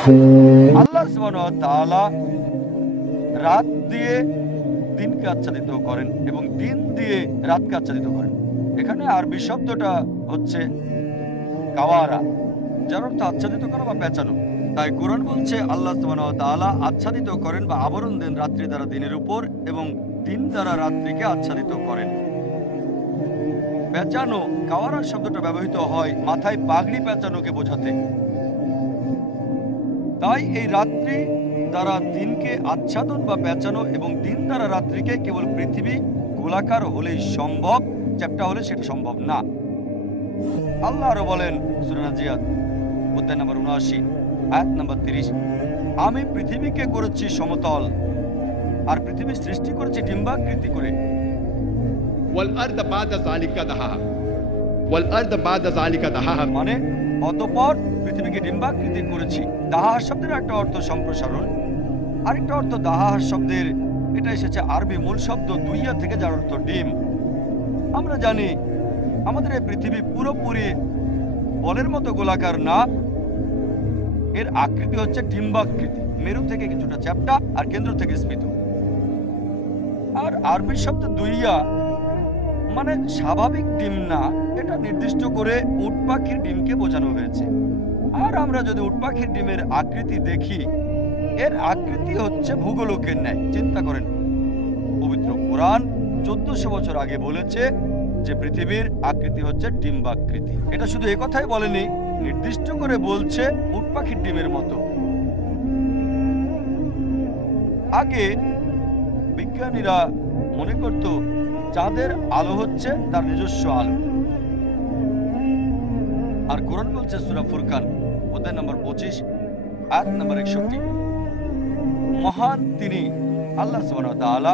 আল্লাহ সুবহানাহু ওয়া তাআলা রাত দিয়ে দিনকে আচ্ছাদিত করেন এবং দিন দিয়ে রাতকে আচ্ছাদিত করেন। এখানে আরবি শব্দটা হচ্ছে কাওয়ারা, যার অর্থ আচ্ছাদিত করা বা পেঁচানো। তাই কোরআন বলছে আল্লাহ সুবহানাহু ওয়া তাআলা আচ্ছাদিত করেন বা আবরণ দেন রাত্রি দ্বারা দিনের উপর এবং দিন দ্বারা রাত্রিকে আচ্ছাদিত করেন। পেঁচানো, কাওয়ারা শব্দটা ব্যবহৃত হয় মাথায় পাগড়ি পেঁচানোকে বোঝাতে। তাই এই রাত্রি দ্বারা দিনকে আচ্ছাদন বা পেঁচানো এবং দিন দ্বারা রাত্রিকে কেবল পৃথিবী গোলাকার হলেই সম্ভব, চ্যাপ্টা হলে সেটা সম্ভব না। আল্লাহ আরো বলেন সূরা নাজিয়াত অধ্যায় নম্বর ৭৯ আয়াত নম্বর ৩০, আমি পৃথিবীকে করেছি সমতল আর পৃথিবী সৃষ্টি করেছি ডিম্বাকৃতি করে। মানে অতঃপর পৃথিবীকে ডিম্বাকৃতি করেছি। দাহা শব্দের একটা অর্থ সম্প্রসারণ, আরেকটা অর্থ দাহা শব্দের, এটা এসেছে আরবি মূল শব্দ দুইয়া থেকে, যার অর্থ ডিম। আমরা জানি আমাদের এই পৃথিবী পুরোপুরি বলের মতো গোলাকার না, এর আকৃতি হচ্ছে ডিম্বাকৃতি, মেরু থেকে কিছুটা চ্যাপ্টা আর কেন্দ্র থেকে স্ফীত। আর আরবি শব্দ দুইয়া মানে স্বাভাবিক ডিম না, এটা নির্দিষ্ট করে উট পাখির ডিমকে বোঝানো হয়েছে। আর আমরা যদি উট পাখির ডিমের আকৃতি দেখি, এর আকৃতি হচ্ছে ভূগোলকের ন্যায়। চিন্তা করেন, পবিত্র কোরআন 1400 বছর আগে বলেছে যে পৃথিবীর আকৃতি হচ্ছে ডিম্বাকৃতি। এটা শুধু একথাই বলেনি, নির্দিষ্ট করে বলছে উট পাখির ডিমের মতো। আগে বিজ্ঞানীরা মনে করত চাঁদের আলো হচ্ছে তার নিজস্ব আলো। আর কোরআন বলছে সূরা ফুরকান অধ্যায় নম্বর 25 আয়াত নম্বর 61, মহান তিনি আল্লাহ সুবহানাহু ওয়া তাআলা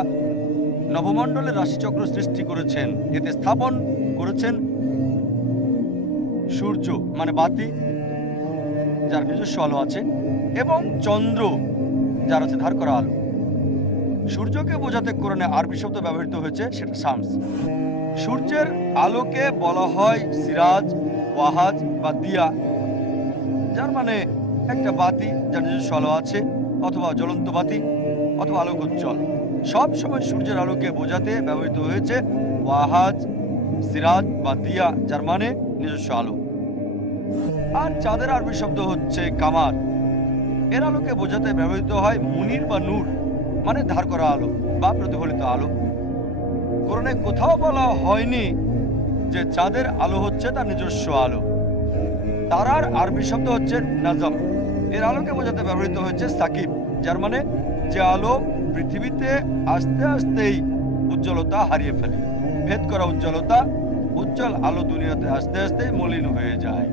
নবমণ্ডলের রাশিচক্র সৃষ্টি করেছেন, এতে স্থাপন করেছেন সূর্য মানে বাতি, যার নিজস্ব আলো আছে, এবং চন্দ্র, যার আছে ধার করা আলো। সূর্যকে বোঝাতে কোরআনে আরবি শব্দ ব্যবহৃত হয়েছে, সেটা শামস। সূর্যের আলোকে বলা হয় সিরাজ, ওয়াহাজ বা দিয়া, যার মানে একটা বাতি যার নিজস্ব আলো আছে, অথবা জ্বলন্ত বাতি অথবা আলোকোজ্জ্বল। সব সময় সূর্যের আলোকে বোঝাতে ব্যবহৃত হয়েছে ওয়াহাজ, সিরাজ বা দিয়া, যার মানে নিজস্ব আলো। আর চাঁদের আরবি শব্দ হচ্ছে কামার, এর আলোকে বোঝাতে ব্যবহৃত হয় মুনির বা নূর, মানে ধার করা আলো বা প্রতিফলিত আলো। কোরআনে কোথাও বলা হয়নি যে চাঁদের আলো হচ্ছে তার নিজস্ব আলো। তারার আরবি শব্দ হচ্ছে নাজম, এর আলোকে বোঝাতে ব্যবহৃত হয়েছে সাকিব, যার মানে যে আলো পৃথিবীতে আস্তে আস্তেই উজ্জ্বলতা হারিয়ে ফেলে। ভেদ করা উজ্জ্বলতা, উজ্জ্বল আলো দুনিয়াতে আস্তে আস্তেই মলিন হয়ে যায়।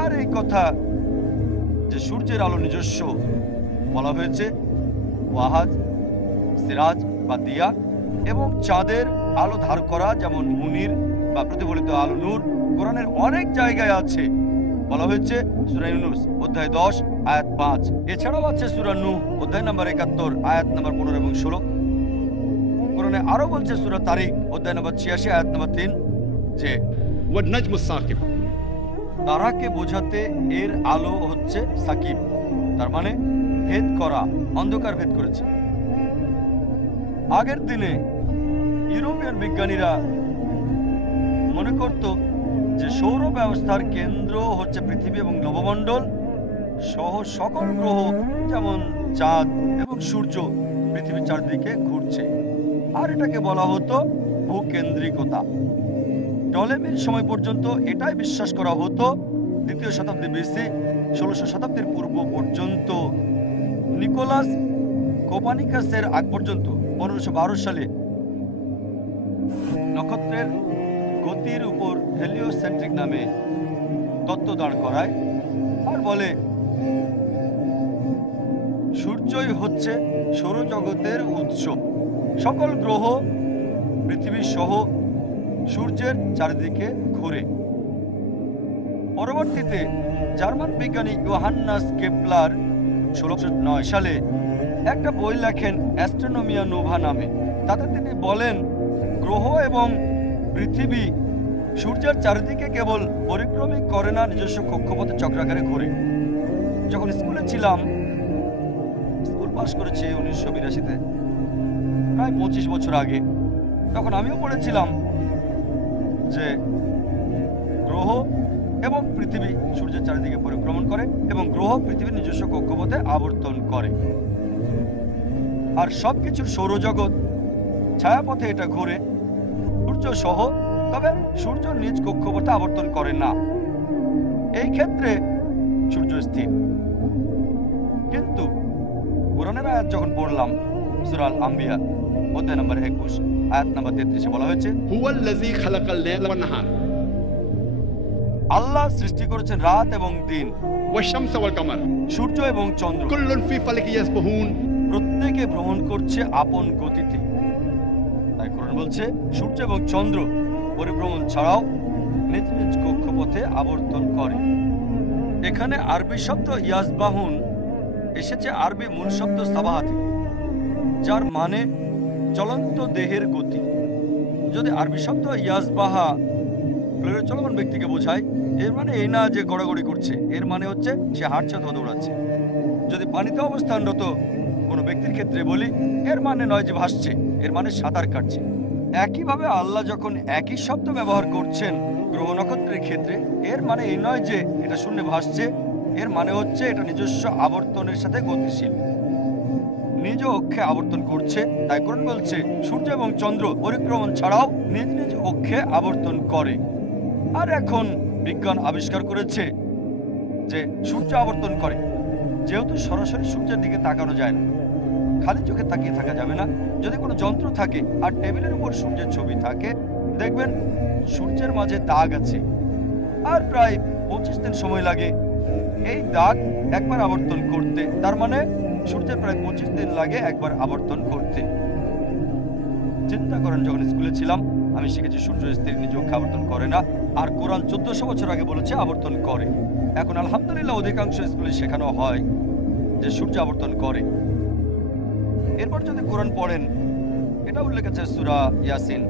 আর এই কথা যে সূর্যের আলো নিজস্ব, বলা হয়েছে ওয়াহাজ, সিরাজ বা দিয়া, এবং চাঁদের আলো ধার করা যেমন মুনির বা প্রতিফলিত আলো নূর কোরআনের অনেক জায়গায় আছে। বলা হয়েছে সূরা ইউনূস অধ্যায় 10 আয়াত 5, এছাড়াও আছে সূরা নূহ অধ্যায় নম্বর 71 আয়াত নম্বর 15 এবং 16। কোরআনে আরো বলছে সূরা তারিক অধ্যায় নম্বর 86 আয়াত নম্বর 3 যে তারাকে বোঝাতে এর আলো হচ্ছে সাকিব, তার মানে ভেদ করা, অন্ধকার ভেদ করেছে। আগের দিনে ইউরোপিয়ান বিজ্ঞানীরা মনে করত যে সৌর ব্যবস্থার কেন্দ্র হচ্ছে পৃথিবী এবং নবমণ্ডল সহ সকল গ্রহ যেমন চাঁদ এবং সূর্য পৃথিবীর চারদিকে ঘুরছে, আর এটাকে বলা হতো ভূকেন্দ্রিকতা। টলেমির সময় পর্যন্ত এটাই বিশ্বাস করা হতো। দ্বিতীয় শতাব্দী বিসি, 1600 শতাব্দীর পূর্ব পর্যন্ত, নিকোলাস কোপার্নিকাসের আগ পর্যন্ত 1512 সালে নক্ষত্রের গতির উপর হেলিওসেন্ট্রিক নামে তত্ত্ব দাঁড় করায় আর বলে সূর্যই হচ্ছে সৌরজগতের উৎস। সকল গ্রহ পৃথিবী সহ সূর্যের চারিদিকে ঘুরে। পরবর্তীতে জার্মান বিজ্ঞানী ইয়োহান্নাস কেপলার 1609 সালে একটা বই লেখেন অ্যাস্ট্রোনমিয়া নোভা নামে। তাতে তিনি বলেন গ্রহ এবং পৃথিবী সূর্যের চারিদিকে কেবল পরিক্রমই করে না, নিজস্ব কক্ষপথে চক্রাকারে ঘোরে। যখন স্কুলে ছিলাম, স্কুল পাশ করেছি 1982-তে, প্রায় 25 বছর আগে, তখন আমিও পড়েছিলাম যে গ্রহ এবং পৃথিবী সূর্যের চারিদিকে পরিক্রমণ করে এবং গ্রহ পৃথিবীর নিজস্ব কক্ষপথে আবর্তন করে। আর সবকিছুর সৌরজগৎ ছায়াপথে এটা ঘুরে, সূর্য সহ। তবে সূর্য নিজ কক্ষপথে আবর্তন করে না, এই ক্ষেত্রে সূর্য স্থির। কিন্তু কোরআনের আয়াত যখন পড়লাম, সূরা আল আম্বিয়া অধ্যায় নম্বর 21 আয়াত নম্বর 33-এ বলা হয়েছে, হুয়াল্লাযী খালাকাল লাইলা ওয়ান নাহার, আল্লাহ সৃষ্টি করেছেন রাত এবং দিন, ওয়াশ-শামসা ওয়াল কামার, সূর্য এবং চন্দ্র, কুল্লুন ফি ফালাকি ইয়াসবাহুন, প্রত্যেকে ভ্রমণ করছে আপন গতিতে। তাই কোরআন বলছে সূর্য এবং চন্দ্র পরিভ্রমণ ছাড়াও নিজ নিজ কক্ষপথে আবর্তন করে। এখানে আরবি শব্দ ইয়াসবাহুন এসেছে আরবি মূল শব্দ সাবাহা থেকে, যার মানে চলন্ত দেহের গতি। যদি আরবি শব্দ ইয়াসবাহা চলমান ব্যক্তিকে বোঝায়, এর মানে এই না যে গড়াগড়ি করছে, এর মানে হচ্ছে সে হাঁটছে অথবা দৌড়াচ্ছে। যদি পানিতে অবস্থানরত কোনো ব্যক্তির ক্ষেত্রে বলি, এর মানে নয় যে ভাসছে, এর মানে সাঁতার কাটছে। একইভাবে আল্লাহ যখন একই শব্দ ব্যবহার করছেন গ্রহ নক্ষত্রের ক্ষেত্রে, এর মানে এই নয় যে এটা শূন্যে ভাসছে, এর মানে হচ্ছে এটা নিজস্ব আবর্তনের সাথে গতিশীল, নিজ অক্ষে আবর্তন করছে। তাই কোরআন বলছে সূর্য এবং চন্দ্র পরিক্রমণ ছাড়াও নিজ নিজ অক্ষে আবর্তন করে। আর এখন বিজ্ঞান আবিষ্কার করেছে যে সূর্য আবর্তন করে, যেহেতু সরাসরি সূর্যের দিকে তাকানো যায় না, খালি চোখে তাকিয়ে থাকা যাবে না। যদি কোনো যন্ত্র থাকে আর টেবিলের উপর সূর্যের ছবি থাকে, দেখবেন সূর্যের মাঝে দাগ আছে, আর প্রায় 25 দিন সময় লাগে এই দাগ একবার আবর্তন করতে। তার মানে সূর্যের প্রায় 25 দিন লাগে একবার আবর্তন করতে। চিন্তা করেন, যখন স্কুলে ছিলাম আমি শিখেছি সূর্য স্থির, নিজ অক্ষে আবর্তন করে না। আর কোরআন 1400 বছর আগে বলেছে আবর্তন করে। এখন আলহামদুলিল্লাহ অধিকাংশ স্কুলে শেখানো হয় যে সূর্য আবর্তন করে। এরপর যদি কোরআন পড়েন, এটা উল্লেখ আছে সূরা ইয়াসিন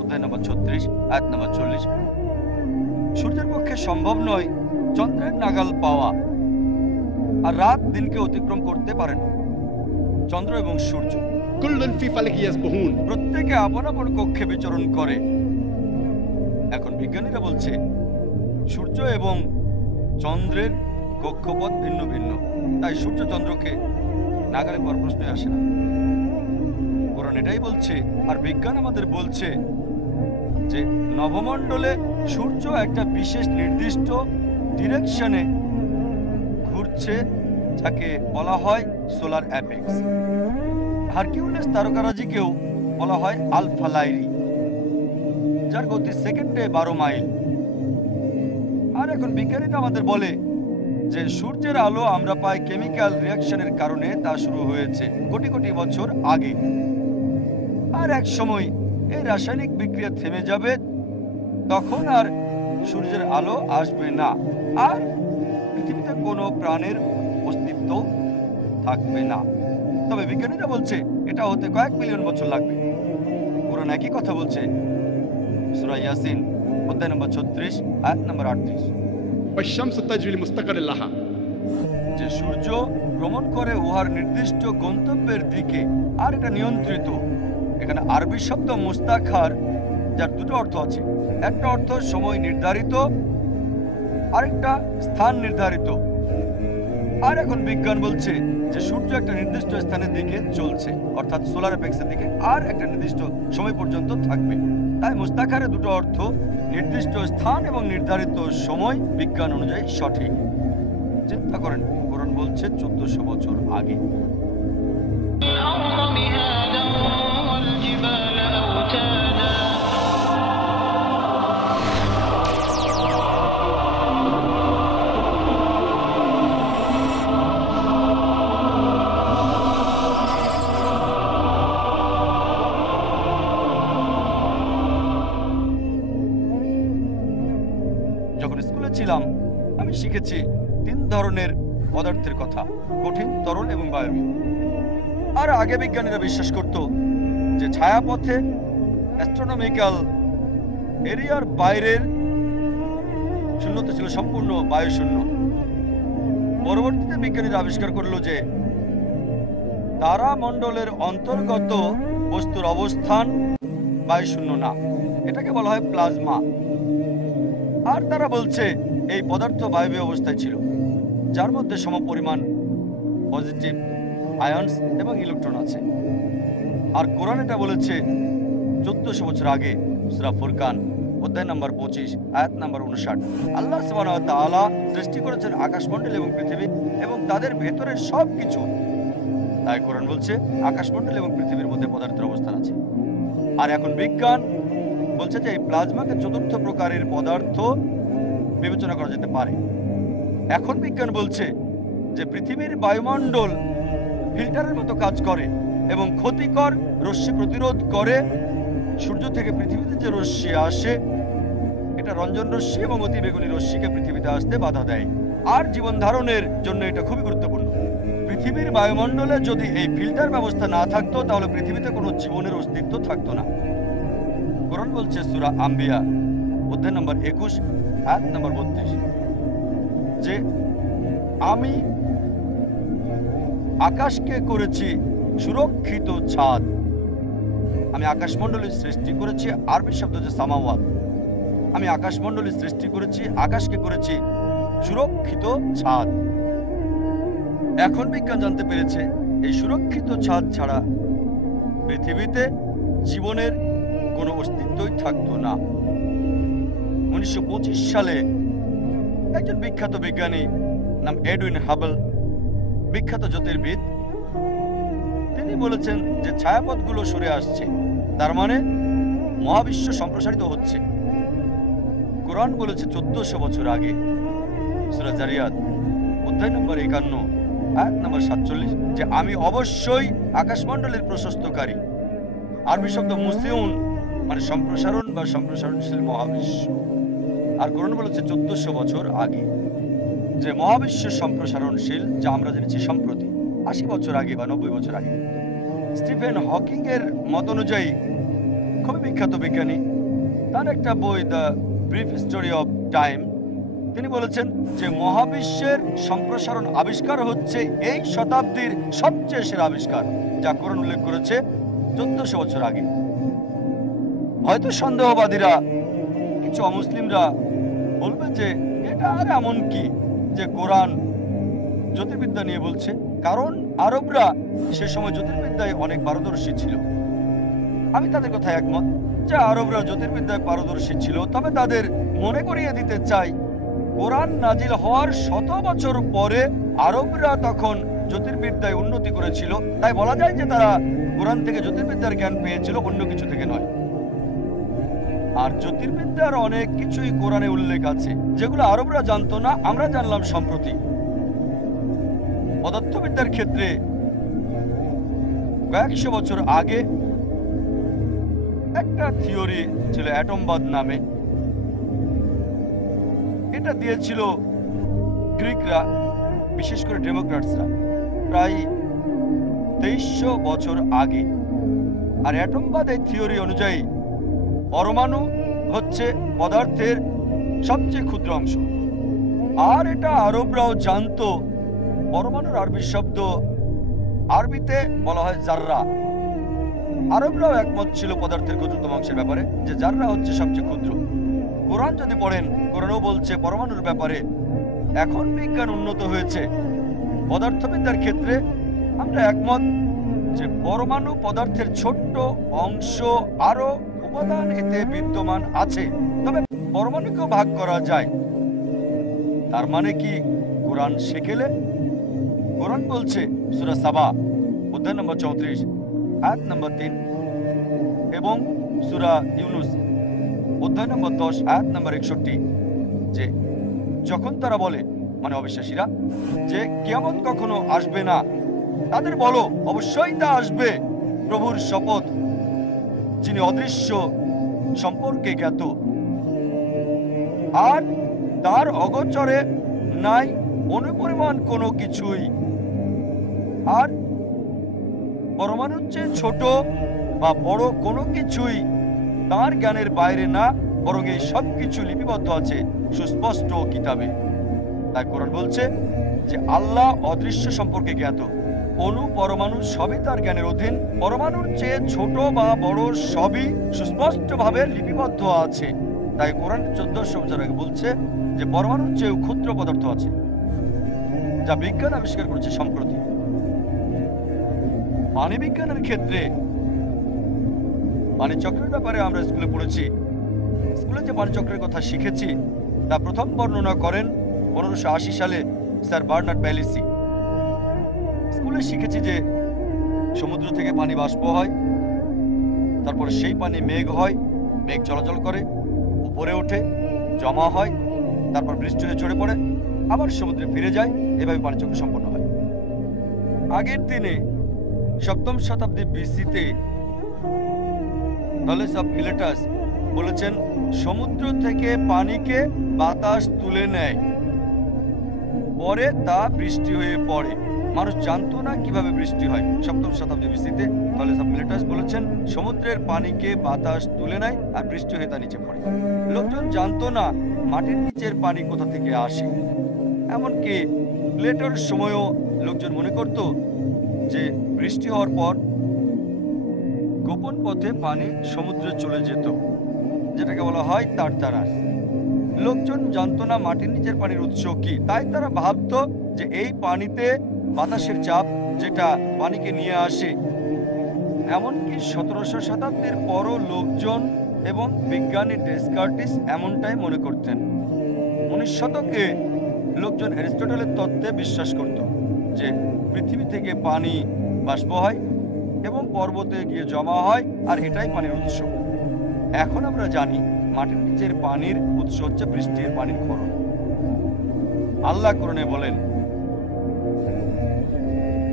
অধ্যায় নম্বর 36 আয়াত নম্বর 40, সূর্যের পক্ষে সম্ভব নয় চন্দ্রের নাগাল পাওয়া, আর রাত দিনকে অতিক্রম করতে পারে না। চন্দ্র এবং সূর্য কুল্লুন ফি ফালাকি ইয়াসবাহুন, প্রত্যেকে আপন আপন কক্ষে বিচরণ করে। এখন বিজ্ঞানীরা বলছে সূর্য এবং চন্দ্রের কক্ষপথ ভিন্ন ভিন্ন, তাই সূর্য চন্দ্রকে নাগালে পাওয়ার প্রশ্নই আসে না। কোরআন এটাই বলছে। আর বিজ্ঞান আমাদের বলছে যে নভমণ্ডলে সূর্য একটা বিশেষ নির্দিষ্ট ডিরেকশনে ঘুরছে, যাকে বলা হয় সোলার অ্যাপেক্স। হারকিউলিস তারকারাজিকেও বলা হয় আলফা লাইরি, যার গতি সেকেন্ডে 12 মাইল। আর এখন বিজ্ঞানীরা আমাদের বলে যে সূর্যের আলো আমরা পাই কেমিক্যাল রিয়াকশনের কারণে, তা শুরু হয়েছে কোটি কোটি বছর আগে। আর এক সময় এই রাসায়নিক বিক্রিয়া থেমে যাবে, তখন আর সূর্যের আলো আসবে না, আর পৃথিবীতে কোনো প্রাণের অস্তিত্ব থাকবে না। তবে বিজ্ঞানীরা বলছে এটা হতে কয়েক মিলিয়ন বছর লাগবে। কোরআন একই কথা বলছে সূরা ইয়াসিন অধ্যায় নম্বর 36 আয়াত নম্বর 38, ওয়াশ-শামসু তাজরি লিমুস্তাকারিন লাহা, যে সূর্য ভ্রমণ করে উহার নির্দিষ্ট গন্তব্যের দিকে, আর এটা নিয়ন্ত্রিত। এখানে আরবি শব্দ মুস্তাখার, যার দুটো অর্থ আছে। একটা অর্থ সময় নির্ধারিত, আরেকটা স্থান নির্ধারিত। আর এখন বিজ্ঞান বলছে যে সূর্য একটা নির্দিষ্ট স্থানের দিকে চলছে, অর্থাৎ সোলার অ্যাপেক্সের দিকে, আর একটা নির্দিষ্ট সময় পর্যন্ত থাকবে। তাই মুস্তাখারের দুটো অর্থ, নির্দিষ্ট স্থান এবং নির্ধারিত সময়, বিজ্ঞান অনুযায়ী সঠিক। চিন্তা করেন, কোরআন বলছে 1400 বছর আগে। যখন স্কুলে ছিলাম আমি শিখেছি 3 ধরনের পদার্থের কথা: কঠিন, তরল এবং বায়বীয়। আর আগে বিজ্ঞানীরা বিশ্বাস করত যে ছায়াপথে অ্যাস্ট্রোনমিক্যাল এরিয়ার বাইরের শূন্যতা ছিল সম্পূর্ণ বায়ুশূন্য। পরবর্তীতে বিজ্ঞানীরা আবিষ্কার করলো যে তারামণ্ডলের অন্তর্গত বস্তুর অবস্থান বায়ুশূন্য না, এটাকে বলা হয় প্লাজমা। আর তারা বলছে এই পদার্থ বায়বীয় অবস্থায় ছিল, যার মধ্যে সমপরিমাণ পজিটিভ আয়নস এবং ইলেকট্রন আছে। আর কোরআন এটা বলেছে 1400 বছর আগে, সূরা ফুরকান অধ্যায় নম্বর 25 আয়াত নম্বর 59। আল্লাহ সুবহানাহু ওয়া তাআলা সৃষ্টি করেছেন আকাশমণ্ডল এবং পৃথিবী এবং তাদের ভেতরের সব কিছু। তাই কোরআন বলছে আকাশমণ্ডল এবং পৃথিবীর মধ্যে পদার্থের অবস্থান আছে। আর এখন বিজ্ঞান বলছে যে এই প্লাজমাকে চতুর্থ প্রকারের পদার্থ বিবেচনা করা যেতে পারে। এখন বিজ্ঞান বলছে যে পৃথিবীর বায়ুমণ্ডল ফিল্টারের মতো কাজ করে এবং ক্ষতিকর রশ্মি প্রতিরোধ করে। সূর্য থেকে পৃথিবীতে যে রশ্মি আসে, এটা রঞ্জন রশ্মি এবং অতিবেগুনি রশ্মিকে পৃথিবীতে আসতে বাধা দেয়। আর জীবন ধারণের জন্য এটা খুবই গুরুত্বপূর্ণ। পৃথিবীর বায়ুমণ্ডলে যদি এই ফিল্টার ব্যবস্থা না থাকতো, তাহলে পৃথিবীতে কোনো জীবনের অস্তিত্ব থাকতো না। কোরআন বলছে সূরা আম্বিয়া অধ্যায় নম্বর 21 আয়াত নম্বর 32 যে আমি আকাশকে করেছি সুরক্ষিত ছাদ। আমি আকাশমণ্ডলী সৃষ্টি করেছি, আরবি শব্দ হচ্ছে সামাওয়াত। আমি আকাশমণ্ডলী সৃষ্টি করেছি, আকাশকে করেছি সুরক্ষিত ছাদ। এখন বিজ্ঞান জানতে পেরেছে এই সুরক্ষিত ছাদ ছাড়া পৃথিবীতে জীবনের কোনো অস্তিত্বই থাকতো না। 1925 সালে একজন বিখ্যাত বিজ্ঞানী নাম এডউইন হাবল, বিখ্যাত জ্যোতির্বিদ, তিনি বলেছেন যে ছায়াপথগুলো সরে আসছে, তার মানে মহাবিশ্ব সম্প্রসারিত হচ্ছে। কোরআন বলেছে 1400 বছর আগে, সূরা জারিয়াত অধ্যায় নম্বর 51 আয়াত নম্বর 47 যে আমি অবশ্যই আকাশমণ্ডলের প্রশস্তকারী। আরবি শব্দ মুসিউন মানে সম্প্রসারণ বা সম্প্রসারণশীল মহাবিশ্ব। আর কোরআন বলেছে 1400 বছর আগে যে মহাবিশ্ব সম্প্রসারণশীল, যা আমরা জেনেছি সম্প্রতি 80 বছর আগে বা 90 বছর আগে। স্টিফেন হকিং এর মত অনুযায়ী, খুবই বিখ্যাত বিজ্ঞানী, তার একটা বই the brief story of time, তিনি বলেছেন যে মহাবিশ্বের সম্প্রসারণ আবিষ্কার হচ্ছে এই শতাব্দীর সবচেয়ে সেরা আবিষ্কার, যা কোরআন উল্লেখ করেছে 1400 বছর আগে। হয়তো সন্দেহবাদীরা, কিছু অমুসলিমরা বলবে যে এটা আর এমন কি যে কোরআন জ্যোতির্বিদ্যা নিয়ে বলছে, কারণ আরবরা সে সময় জ্যোতির্বিদ্যায় অনেক পারদর্শী ছিল। আমি তাদের কথা একমত যে আরবরা জ্যোতির্বিদ্যায় পারদর্শী ছিল, তবে তাদের মনে করিয়ে দিতে চাই কোরআন নাজিল হওয়ার 100 বছর পরে আরবরা তখন জ্যোতির্বিদ্যায় উন্নতি করেছিল। তাই বলা যায় যে তারা কোরআন থেকে জ্যোতির্বিদ্যার জ্ঞান পেয়েছিল, অন্য কিছু থেকে নয়। আর জ্যোতির্বিদ্যার অনেক কিছুই কোরআনে উল্লেখ আছে যেগুলো আরবরা জানতো না, আমরা জানলাম সম্প্রতি। পদার্থবিদ্যার ক্ষেত্রে কয়েকশো বছর আগে একটা থিওরি ছিল অ্যাটমবাদ নামে। এটা দিয়েছিল গ্রিকরা, বিশেষ করে ডেমোক্র্যাটসরা, প্রায় 2300 বছর আগে। আর অ্যাটমবাদ এই থিওরি অনুযায়ী পরমাণু হচ্ছে পদার্থের সবচেয়ে ক্ষুদ্র অংশ। আর এটা আরবরাও জানতো। পরমাণুর আরবি শব্দ, আরবিতে বলা হয় জাররা। আরবরাও একমত ছিল পদার্থের ক্ষুদ্রতম অংশের ব্যাপারে, যে জাররা হচ্ছে সবচেয়ে ক্ষুদ্র। কোরআন যদি পড়েন, কোরআনও বলছে পরমাণুর ব্যাপারে। এখন বিজ্ঞান উন্নত হয়েছে, পদার্থবিদ্যার ক্ষেত্রে আমরা একমত যে পরমাণু পদার্থের ছোট্ট অংশ, আরো উপাদান এতে বিদ্যমান আছে, তবে পরমাণুকেও ভাগ করা যায়। তার মানে কি কোরআন সেকেলে? কোরআন বলছে সূরা সাবা অধ্যায় নম্বর 34 আয়াত নম্বর 3 এবং সূরা ইউনুস অধ্যায় নম্বর 10 আয়াত নম্বর 61 যে যখন তারা বলে, মানে অবিশ্বাসীরা, যে কিয়ামত কখনো আসবে না, তাদের বলো অবশ্যই তা আসবে, প্রভুর শপথ যিনি অদৃশ্য সম্পর্কে জ্ঞাত, আর তার অগোচরে নাই অনুপরিমাণ কোনো কিছুই। আর পরমাণুর চেয়ে ছোট বা বড় কোনো কিছুই তার জ্ঞানের বাইরে না, বরং এই সবকিছু লিপিবদ্ধ আছে সুস্পষ্ট কিতাবে। তাই কোরআন বলছে যে আল্লাহ অদৃশ্য সম্পর্কে জ্ঞাত। অণু পরমাণু সবই তার জ্ঞানের অধীন। পরমাণুর চেয়ে ছোট বা বড় সবই সুস্পষ্টভাবে লিপিবদ্ধ আছে। তাই কোরআন 1400 বছর আগে বলছে যে পরমাণুর চেয়েও ক্ষুদ্র পদার্থ আছে, যা বিজ্ঞান আবিষ্কার করেছে সম্প্রতি। পানি বিজ্ঞানের ক্ষেত্রে পানিচক্রের ব্যাপারে আমরা স্কুলে পড়েছি। স্কুলে যে পানিচক্রের কথা শিখেছি তা প্রথম বর্ণনা করেন 1580 সালে স্যার বার্নার্ড প্যালিসি। স্কুলে শিখেছি যে সমুদ্র থেকে পানি বাষ্প হয়, তারপর সেই পানি মেঘ হয়, মেঘ চলাচল করে, উপরে ওঠে, জমা হয়, তারপর বৃষ্টি হয়ে ঝরে পড়ে, আবার সমুদ্রে ফিরে যায়। এভাবে পানিচক্র সম্পন্ন হয়। আগের দিনে 7ম শতাব্দী বিসিতে থলেস অফ মিলেটাস বলেছেন সমুদ্র থেকে পানিকে বাতাস তুলে নেয়, পরে তা বৃষ্টি হয়ে পড়ে। মানুষ জানতো না কিভাবে বৃষ্টি হয়। 7ম শতাব্দী বিসিতে থলেস অফ মিলেটাস বলেছেন সমুদ্রের পানিকে বাতাস তুলে নেয় আর বৃষ্টি হয়ে তা নিচে পড়ে। লোকজন জানতো না মাটির নিচের পানি কোথা থেকে আসে। এমনকি প্লেটোর সময়ও লোকজন মনে করত যে বৃষ্টি হওয়ার পর গোপন পথে পানি সমুদ্রে চলে যেত, যেটাকে বলা হয় তারতারাস। লোকজন জানতো না মাটির নিচের পানির উৎস কি, তাই তারা ভাবতো যে এই পানিতে বাতাসের চাপ যেটা পানিকে নিয়ে আসে। এমনকি 1700 শতাব্দীর পরও লোকজন এবং বিজ্ঞানী ডেসকার্টিস এমনটাই মনে করতেন। 19 শতকে লোকজন অ্যারিস্টটলের তত্ত্বে বিশ্বাস করত যে পৃথিবী থেকে পানি বাষ্প হয় এবং পর্বতে গিয়ে জমা হয়, আর এটাই পানির উৎস। এখন আমরা জানি মাটির নিচের পানির উৎস হচ্ছে বৃষ্টির পানির ক্ষরণ। আল্লাহ কোরআনে বলেন,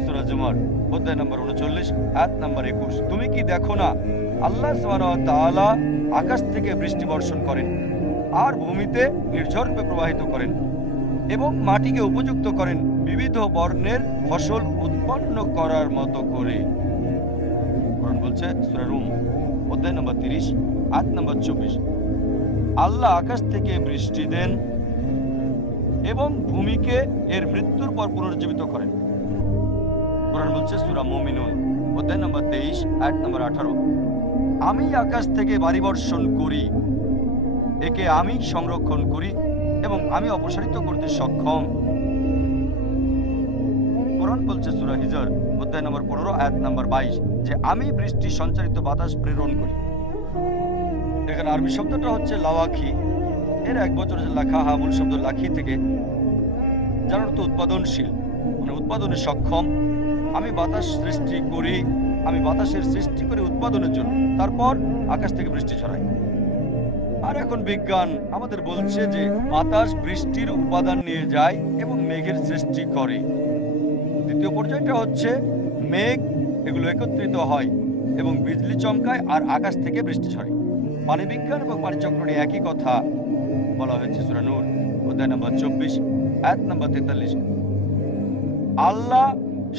সূরা জুমার অধ্যায় নম্বর 39 আয়াত নম্বর 21, তুমি কি দেখো না আল্লাহ সুবহানাহু ওয়া তাআলা আকাশ থেকে বৃষ্টি বর্ষণ করেন আর ভূমিতে নির্ঝররূপে প্রবাহিত করেন এবং মাটিকে উপযুক্ত করেন বিবিধ বর্ণের ফসল উৎপন্ন করার মতো করে। কোরআন বলছে সূরা রুম অধ্যায় নম্বর 30 আয়াত নম্বর 24, আল্লাহ আকাশ থেকে বৃষ্টি দেন এবং ভূমিকে এর মৃত্যুর পর পুনরুজ্জীবিত করেন। কোরআন বলছে সূরা মুমিনুন অধ্যায় নম্বর 23 আয়াত নম্বর 18, আমি আকাশ থেকে বাড়ি বর্ষণ করি, একে আমি সংরক্ষণ করি এবং আমি অপসারিত করতে সক্ষম। কোরআন বলছে সূরা হিজর অধ্যায় নম্বর 15 আয়াত নম্বর 22 যে আমি বৃষ্টি সঞ্চারিত বাতাস প্রেরণ করি। এখানে আরবি শব্দটা হচ্ছে লাওয়াখি। এর এক বছরের লেখা মূল শব্দ লাখি থেকে, যার অর্থ উৎপাদনশীল, মানে উৎপাদনে সক্ষম। আমি বাতাস সৃষ্টি করি, আমি বাতাসের সৃষ্টি করি উৎপাদনের জন্য, তারপর আকাশ থেকে বৃষ্টি ছড়াই। আর এখন বিজ্ঞান আমাদের বলছে যে বাতাস বৃষ্টির উপাদান নিয়ে যায় এবং মেঘের সৃষ্টি করে। দ্বিতীয় পর্যায়টা হচ্ছে মেঘ এগুলো একত্রিত হয় এবং বিজলি চমকায় আর আকাশ থেকে বৃষ্টি ছড়ে। পানি বিজ্ঞান এবং পানিচক্র নিয়ে একই কথা বলা হয়েছে সূরা নূর অধ্যায় নম্বর 24 আয়াত নম্বর 43, আল্লাহ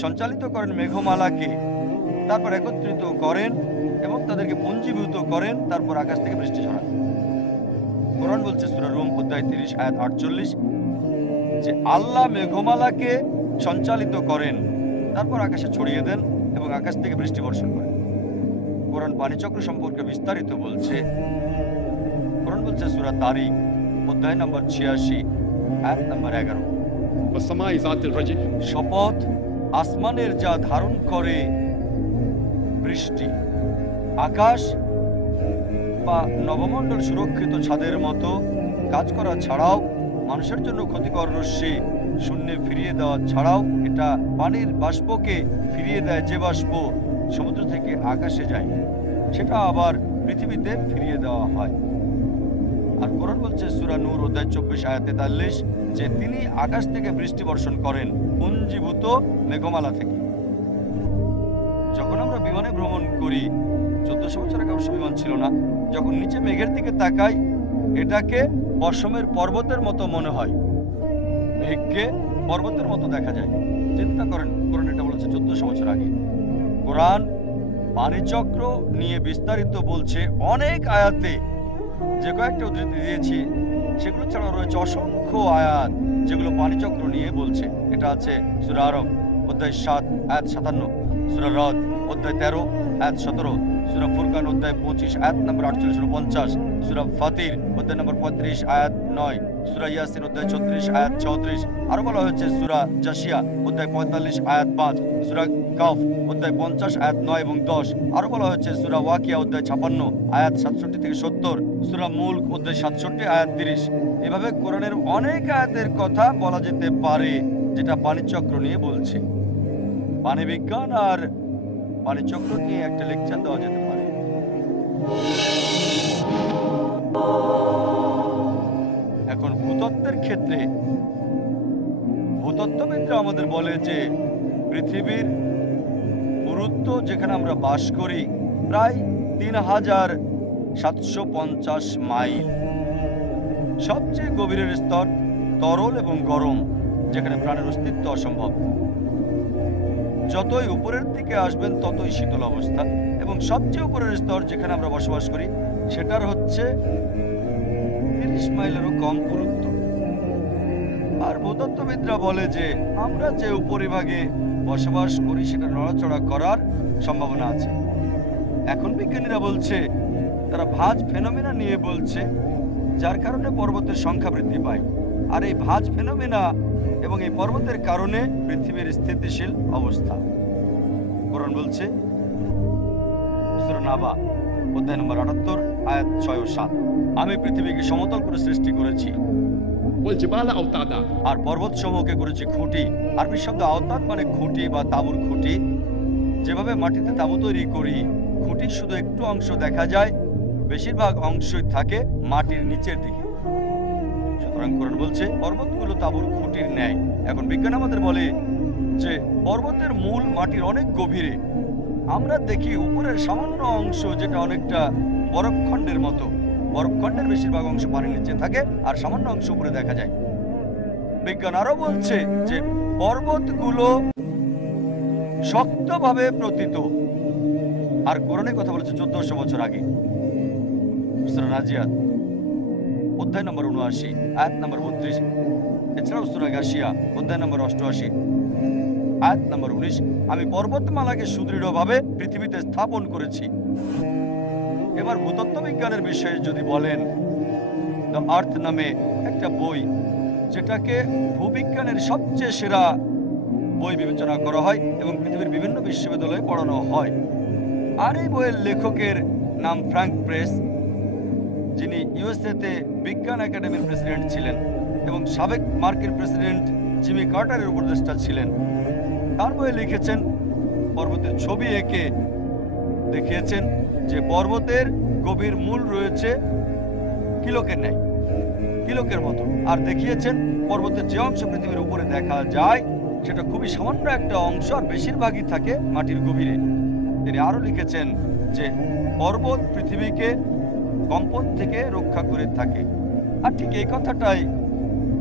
সঞ্চালিত করেন মেঘমালাকে, তারপর একত্রিত করেন এবং তাদেরকে পুঞ্জীভূত করেন, তারপর আকাশ থেকে বৃষ্টি ছড়ান। কোরআন বলছে সূরা রুম অধ্যায় 30 আয়াত 48 যে আল্লাহ মেঘমালাকে সঞ্চালিত করেন, তারপর আকাশে ছড়িয়ে দেন এবং আকাশ থেকে বৃষ্টি বর্ষণ করেন। কোরআন পানিচক্র সম্পর্কে বিস্তারিত বলছে। কোরআন বলছে সূরা তারিক অধ্যায় নম্বর 86 আয়াত নম্বর 11, والسماء ذات الرجع শপথ আসমানের যা ধারণ করে বৃষ্টি। আকাশ বা নবমণ্ডল সুরক্ষিত ছাদের মতো কাজ করা ছাড়াও মানুষের জন্য ক্ষতিকর রশ্মি শূন্যে ফিরিয়ে দেওয়া ছাড়াও এটা পানির বাষ্পকে ফিরিয়ে দেয়, যে বাষ্প সমুদ্র থেকে আকাশে যায় সেটা আবার পৃথিবীতে ফিরিয়ে দেওয়া হয়। আর কোরআন বলছে সূরা নূর অধ্যায় 24 আয়াত 43 যে তিনি আকাশ থেকে বৃষ্টি বর্ষণ করেন পুঞ্জীভূত মেঘমালা থেকে। যখন আমরা বিমানে ভ্রমণ করি, 1400 বছর আগে অবশ্য বিমান ছিল না, যখন নিচে মেঘের দিকে তাকাই এটাকে পশমের পর্বতের মতো মনে হয়, মেঘকে পর্বতের মতো দেখা যায়। চিন্তা করেন, কোরআন এটা বলেছে 1400 বছর আগে। কোরআন পানিচক্র নিয়ে বিস্তারিত বলছে অনেক আয়াতে যে কয়েকটা উদ্ধৃতি দিয়েছি সেগুলো ছাড়া রয়েছে অসংখ্য আয়াত যেগুলো পানিচক্র নিয়ে বলছে। এটা আছে সূরা আরফ অধ্যায় 7 আয়াত 57, সূরা রদ অধ্যায় 13 আয়াত 17, সূরা ফুরকান অধ্যায় 25 আয়াত নম্বর 48-49, সূরা ফাতির অধ্যায় নম্বর 35 আয়াত 9, সূরা ইয়াসিন অধ্যায় 36 আয়াত 34। আরো বলা হয়েছে সূরা জাসিয়া অধ্যায় 45 আয়াত 5, সূরা কাফ অধ্যায় 50 আয়াত 9 এবং 10। আরো বলা হয়েছে সূরা ওয়াকিয়া অধ্যায় 56 আয়াত 67 থেকে 70, সূরা মুলক অধ্যায় 67 আয়াত 30। এভাবে কোরআনের অনেক আয়াতের কথা বলা যেতে পারে যেটা পানিচক্র নিয়ে বলছে। পানি বিজ্ঞান আর পানিচক্র নিয়ে একটা লেকচার দেওয়া যেতে পারে। এখন ভূতত্ত্বের ক্ষেত্রে ভূতত্ত্ববিদরা আমাদের বলে যে পৃথিবীর পুরুত্ব যেখানে আমরা বাস করি প্রায় 3750 মাইল। সবচেয়ে গভীরের স্তর তরল এবং গরম, যেখানে প্রাণের অস্তিত্ব অসম্ভব। যতই উপরের দিকে আসবেন ততই শীতল অবস্থা, এবং সবচেয়ে উপরের স্তর যেখানে আমরা বসবাস করি সেটার হচ্ছে 30 মাইলেরও কম পুরুত্ব। আর ভূতত্ত্ববিদরা বলে যে আমরা যে উপরিভাগে বসবাস করি সেটা নড়াচড়া করার সম্ভাবনা আছে। এখন বিজ্ঞানীরা বলছে, তারা ভাঁজ ফেনোমেনা নিয়ে বলছে, যার কারণে পর্বতের সংখ্যা বৃদ্ধি পায়। আর এই ভাঁজ ফেনোমেনা এবং এই পর্বতের কারণে পৃথিবীর স্থিতিশীল অবস্থা। কোরআন বলছে সূরা নাবা অধ্যায় নম্বর 78 আয়াত 6 ও 7, আমি পৃথিবীকে সমতল করে সৃষ্টি করেছি والجبال أوتادا আর পর্বত সমূহকে করেছি খুঁটি। আরবি শব্দ আওতাদ মানে খুঁটি বা তাঁবুর খুঁটি। যেভাবে মাটিতে তাঁবু তৈরি করি, খুঁটির শুধু একটু অংশ দেখা যায়, বেশিরভাগ অংশই থাকে মাটির নিচের দিকে। সুতরাং কোরআন বলছে পর্বতগুলো তাঁবুর খুঁটির ন্যায়। এখন বিজ্ঞান আমাদের বলে যে পর্বতের মূল মাটির অনেক গভীরে। আমরা দেখি উপরের সামান্য অংশ যেটা অনেকটা বরফখণ্ডের মতো। বরফখণ্ডের বেশিরভাগ অংশ পানির নিচে থাকে আর সামান্য অংশ উপরে দেখা যায়। বিজ্ঞান আরো বলছে যে পর্বতগুলো শক্তভাবে প্রতীত। আর কোরআনে কথা বলেছে 1400 বছর আগে, সূরা নাজিয়াত অধ্যায় নম্বর 79 আয়াত নম্বর 32। এছাড়াও সূরা গাশিয়া অধ্যায় নম্বর 88 আয়াত নম্বর 19, আমি পর্বতমালাকে সুদৃঢ়ভাবে পৃথিবীতে স্থাপন করেছি। এবার ভূতত্ত্ব বিজ্ঞানের বিষয়ে যদি বলেন, দ্য আর্থ নামে একটা বই, যেটাকে ভূবিজ্ঞানের সবচেয়ে সেরা বই বিবেচনা করা হয় এবং পৃথিবীর বিভিন্ন বিশ্ববিদ্যালয়ে পড়ানো হয়। আর এই বইয়ের লেখকের নাম ফ্র্যাঙ্ক প্রেস, যিনি ইউএসএতে বিজ্ঞান একাডেমির প্রেসিডেন্ট ছিলেন এবং সাবেক মার্কিন প্রেসিডেন্ট জিমি কার্টারের উপদেষ্টা ছিলেন। তার বইয়ে লিখেছেন, পর্বতের ছবি এঁকে দেখিয়েছেন যে পর্বতের গভীর মূল রয়েছে কিলকের ন্যায়, কিলকের মতো। আর দেখিয়েছেন পর্বতের যে অংশ পৃথিবীর উপরে দেখা যায় সেটা খুবই সামান্য একটা অংশ, আর বেশিরভাগই থাকে মাটির গভীরে। তিনি আরো লিখেছেন যে পর্বত পৃথিবীকে কম্পন থেকে রক্ষা করে থাকে। আর ঠিক এই কথাটাই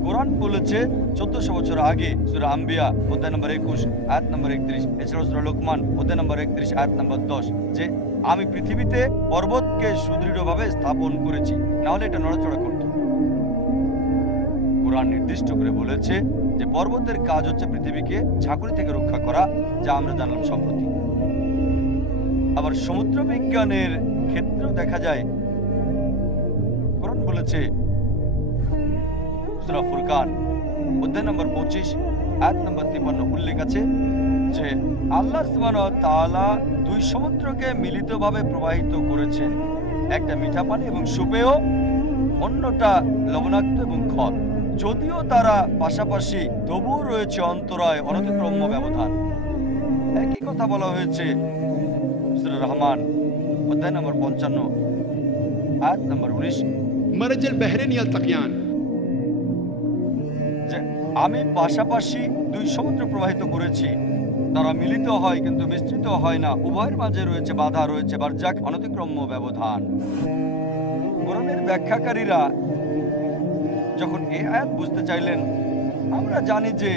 কোরআন বলেছে 1400 বছর আগে সূরা আম্বিয়া অধ্যায় নম্বর 21 আয়াত নম্বর 31। এছাড়াও সূরা লোকমান অধ্যায় নম্বর 31 আয়াত নম্বর 10, যে আমি পৃথিবীতে পর্বতকে সুদৃঢ়ভাবে স্থাপন করেছি, না হলে এটা নড়াচড়া করত। কোরআন নির্দিষ্ট করে বলেছে যে পর্বতের কাজ হচ্ছে পৃথিবীকে ঝাঁকুনি থেকে রক্ষা করা, যা আমরা জানলাম সম্প্রতি। আবার সমুদ্র বিজ্ঞানের ক্ষেত্রেও দেখা যায়, কোরআন বলেছে সূরা ফুরকান অধ্যায় নম্বর 25 আয়াত নম্বর 53 উল্লেখ আছে যে আল্লাহ সুবহানাহু ওয়া তাআলা দুই সমুদ্রকে মিলিতভাবে প্রবাহিত করেছেন, একটা মিঠা পানি এবং সুপেয়, অন্যটা লবণাক্ত এবং খর। যদিও তারা পাশাপাশি, তবুও রয়েছে অন্তরায়, অনতিক্রম্য ব্যবধান। একই কথা বলা হয়েছে সূরা রহমান অধ্যায় নম্বর 55 আয়াত নম্বর 19, مرج البحرين يلتقيان যে আমি পাশাপাশি দুই সমুদ্র প্রবাহিত করেছি, তারা মিলিত হয় কিন্তু মিশ্রিত হয় না, উভয়ের মাঝে রয়েছে বাধা, রয়েছে বারজাক, অনতিক্রম্য ব্যবধান। কোরআনের ব্যাখ্যাকারীরা যখন এই আয়াত বুঝতে চাইলেন, আমরা জানি যে